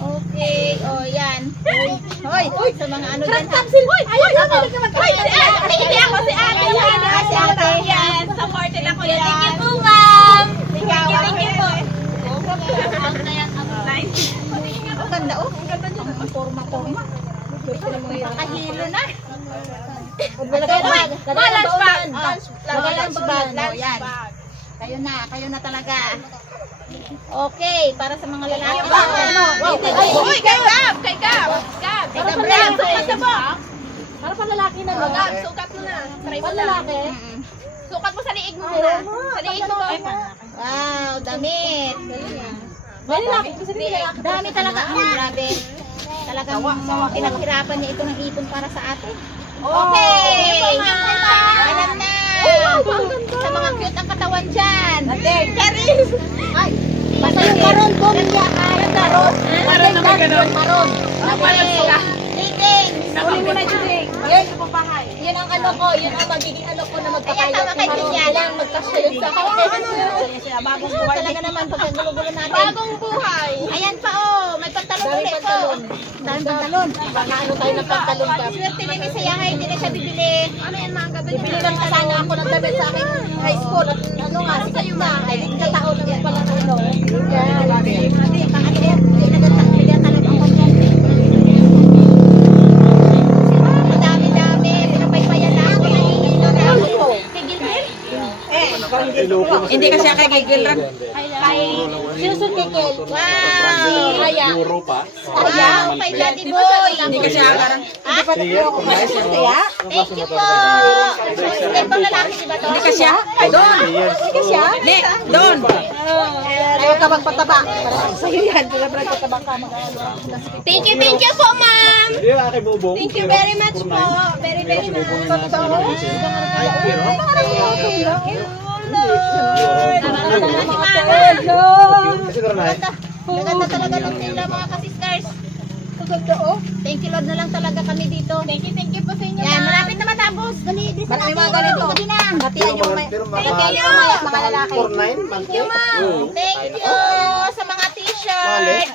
Okay, oh yan. Hoy, sa mga ano dyan. Ayun, ako. Hindi ako si Ate. Si Ate. Yan, supported ako yan. Thank you po, ma'am. Thank you po. Ang ganda, oh. Ang ganda niya. Ang forma-forma. Nakahilo na. Lunch bag. Lunch bag. Yan. Kayo na talaga. Okay, para sa mga lalaki. Uy, kay Gab. Kay Gab. Gab. Kay Gabriel. Sukat mo. Para pa lalaki na. Oh, Gab, sukat mo na. Try mo na. Sukat mo sa liig mo muna. Sa liig mo. Wow, damit. Lalaki. Dami talaga. Grabe. Talagang pinaghirapan niya ito ng ipon para sa atin. Okay. Alam na. Sa mga cute ang katawan dyan. Charis. Ay. Basta yung maroon doon niya. Maroon. Maroon naman ganun. Maroon. Okay. Dating. Uli mo na dyan. Yun ang ano ko. Yun ang magiging ano ko na magpapayot. Ayan, tama kay Jinyan. Kailangan magkasya yun sa bagong buhay. Talaga naman pagkagulo-gulo natin. Bagong buhay. Ayan pa, oh. May pantalon Dami ulit, pantalon. oh. Dami pantalon. Baka ano tayo ng pantalon ka. Swerte ni Miss Yahay, hindi na siya bibili. Ano yan, mga ganda Bibili lang sana ako ng damit sa akin high school. At ano nga, sikat na. Ay, hindi ka tao naman pala ng ano. Yan. Madami-dami. Pinapaypayan na ako. Kay Gilbert? Hindi kasi ako kay Gilran. Sinusutikil. Wow! Kaya. Europa. Wow! Kay Daddy Boy! Hindi kasi ako karan. Kaya. Thank you po! Hindi bang lalaki, diba to? Hindi kasi ako. Doon. Hindi siya. Hindi, doon. Ayaw ka magpataba. Sa'yo yan. Kaya brad pataba ka. Thank you po, ma'am. Hindi yung aking bubong. Thank you very much po. Very, very much. Kasi taranay. Maganda talaga ng tila mga kasisters. Thank you Lord na lang talaga kami dito. Thank you po sa inyo, Yan, ma'am. malapit na matapos. Dali, di sa Marami natin. mga ganito. Dali na. Hatian yung may. Pero Thank you. Mga lalaki. 4.9 monthly. Thank you sa mga Mahali. t-shirt.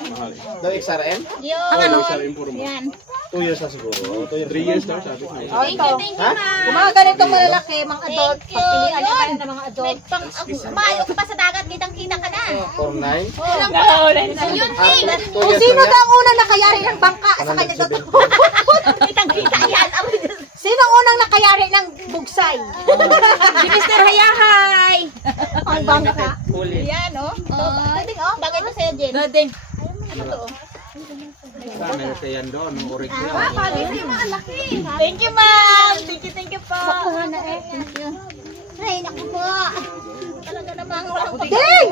Daw XRM? Yun. XRM puro mo. Yan. 2 years na siguro. 3 years na sabi ko. Thank you, ma'am. Yung mga ganitong malalaki, mga adult. Thank you. Pagpilian niya kayo Yun. ng mga May adult. pang, mayo ka pa sa dagat, kitang-kita ka na. 4.9. Yun, Ah, Ting. 2 O years sino na daw ang unang nakayari ng bangka sa kanya daw? Kitang-kita yan. Sino ang unang nakayari ng bugsay? Si Mr. Hayahay. Ang bangka. Yan, oh. Ting, oh. Bagay to sa'yo, Jen. Dading. Ano to, oh? Thank you, ma'am. Thank you po. Sakuha na eh. Ay, naku po. Talaga namang walang Ding!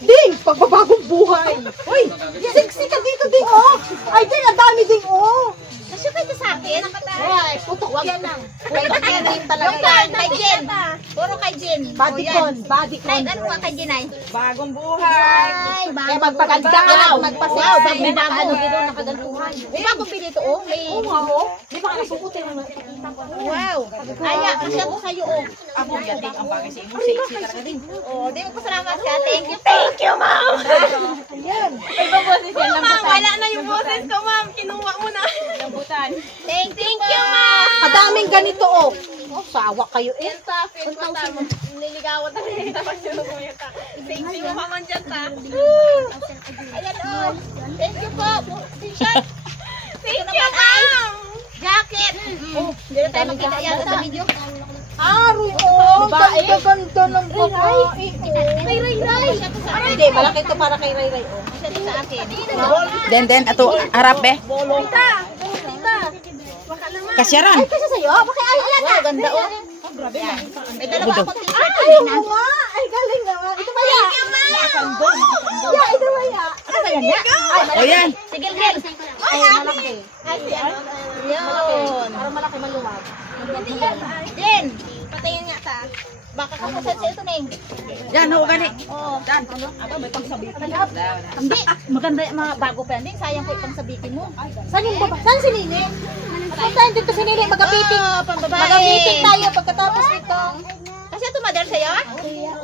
Ding! Pagbabagong buhay! Uy! Sexy ka dito, Ding, oh! Ay, Ding, ang dami, Ding, oh! Nasya kayo sa akin? Ay, putok yan lang. Wait, kay Jen talaga yan. Kay Jen. Puro kay Jen. Bodycon, Ay, bodycon. ano nga kay Jen ay? Bagong buhay. Ay, Kaya magpaganda ka lang, magpasexy. Wow, bagong bago. Ano, dito nakagantuhan. May bago pinito, oh. May... Di ba ka nasukutin mo? Wow. Aya, kasi ako sa'yo, oh. Ako yan din ang bagay sa imo. Sexy talaga din. Oh, di mo pasalamat ka. Thank you. Thank you, ma'am. Ma'am, wala na yung boses ko, ma'am. Kinuha mo na. Thank you, ma'am. Kadaming ganito, oh. Oh, sawa kayo eh. Yan ta, feel ko ta. Niligawan na rin. Tapos yung mga ta. Sexy mo ka man dyan ta. Ayan o. Thank you po. T-shirt. Thank you, ma'am. Jacket. Hindi na tayo makita yan sa video. Aroy, oh. Ganda ng babae. Kay Ray Ray. Hindi, malaki ito para kay Ray Ray. Oh. Isa din sa akin. Den, ato, harap eh. Kasyaran. Ay, kasi sa'yo. Bakit ayaw yan? Wow, ganda o. Grabe na. May dalawa akong t-shirt. Ayaw mo nga. Ay, galing naman. Ito ba yan? Yeah, ito ba yan? Ano ba yan? O yan. Sige, Gel. Ay, malaki. Yun. Parang malaki maluwag. Din. Patayin nga ta. Baka kapasan sa ito na yung. Yan, ho, gani. Oo. Aba, may pangsabitin. Hindi. Maganda yung mga bago pa yan. Din, sayang ko yung pangsabitin mo. Saan yung baba? Saan si Nini? Saan dito si Nini? Mag-meeting. Pambabae. Mag-meeting tayo pagkatapos nito. Kasi ito mother sa'yo?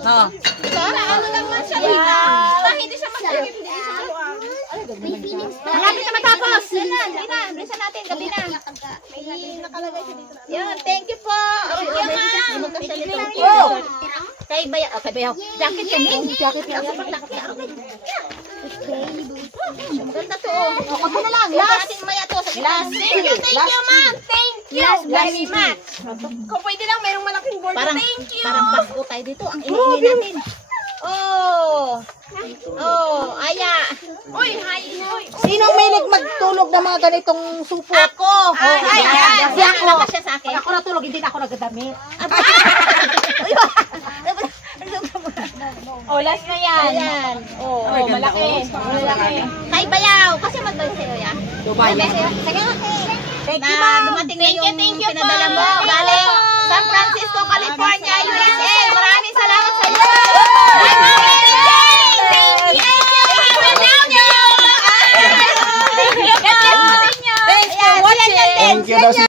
Oo. Ito? Ano lang man siya. Hindi siya mag-sakit. Hindi siya maluang. Malapit na matapos. Yan na. Hindi na. Bilisan natin. Gabi na. Yan. Thank you po. Thank you, ma'am. Thank you. Kay Bayaw. Oh, kay Bayaw. Jacket ka din. Jacket ka din. Maganda to. O, konti na lang. Last. Maya to. Last. Thank you, ma'am. Thank you. Very much. Kung pwede lang, mayroong malaking board. Thank you. Parang bago tayo dito. Ang ingay natin. Oh. Oh, aya. Uy, hi. Uy. Sino may magtulog ng mga ganitong supot? Ako. Ay, Ayan. si ako. Ano siya sa akin? Pag ako natulog, hindi na ako nagdadamit. Oh, last na yan. Ayan. Oh, malaki. Malaki. Kay Bayaw. Kasi magdala sa'yo yan. Dubai. Sige nga. Thank Na you, ma'am. dumating na yung Thank you po. pinadala mo. Galing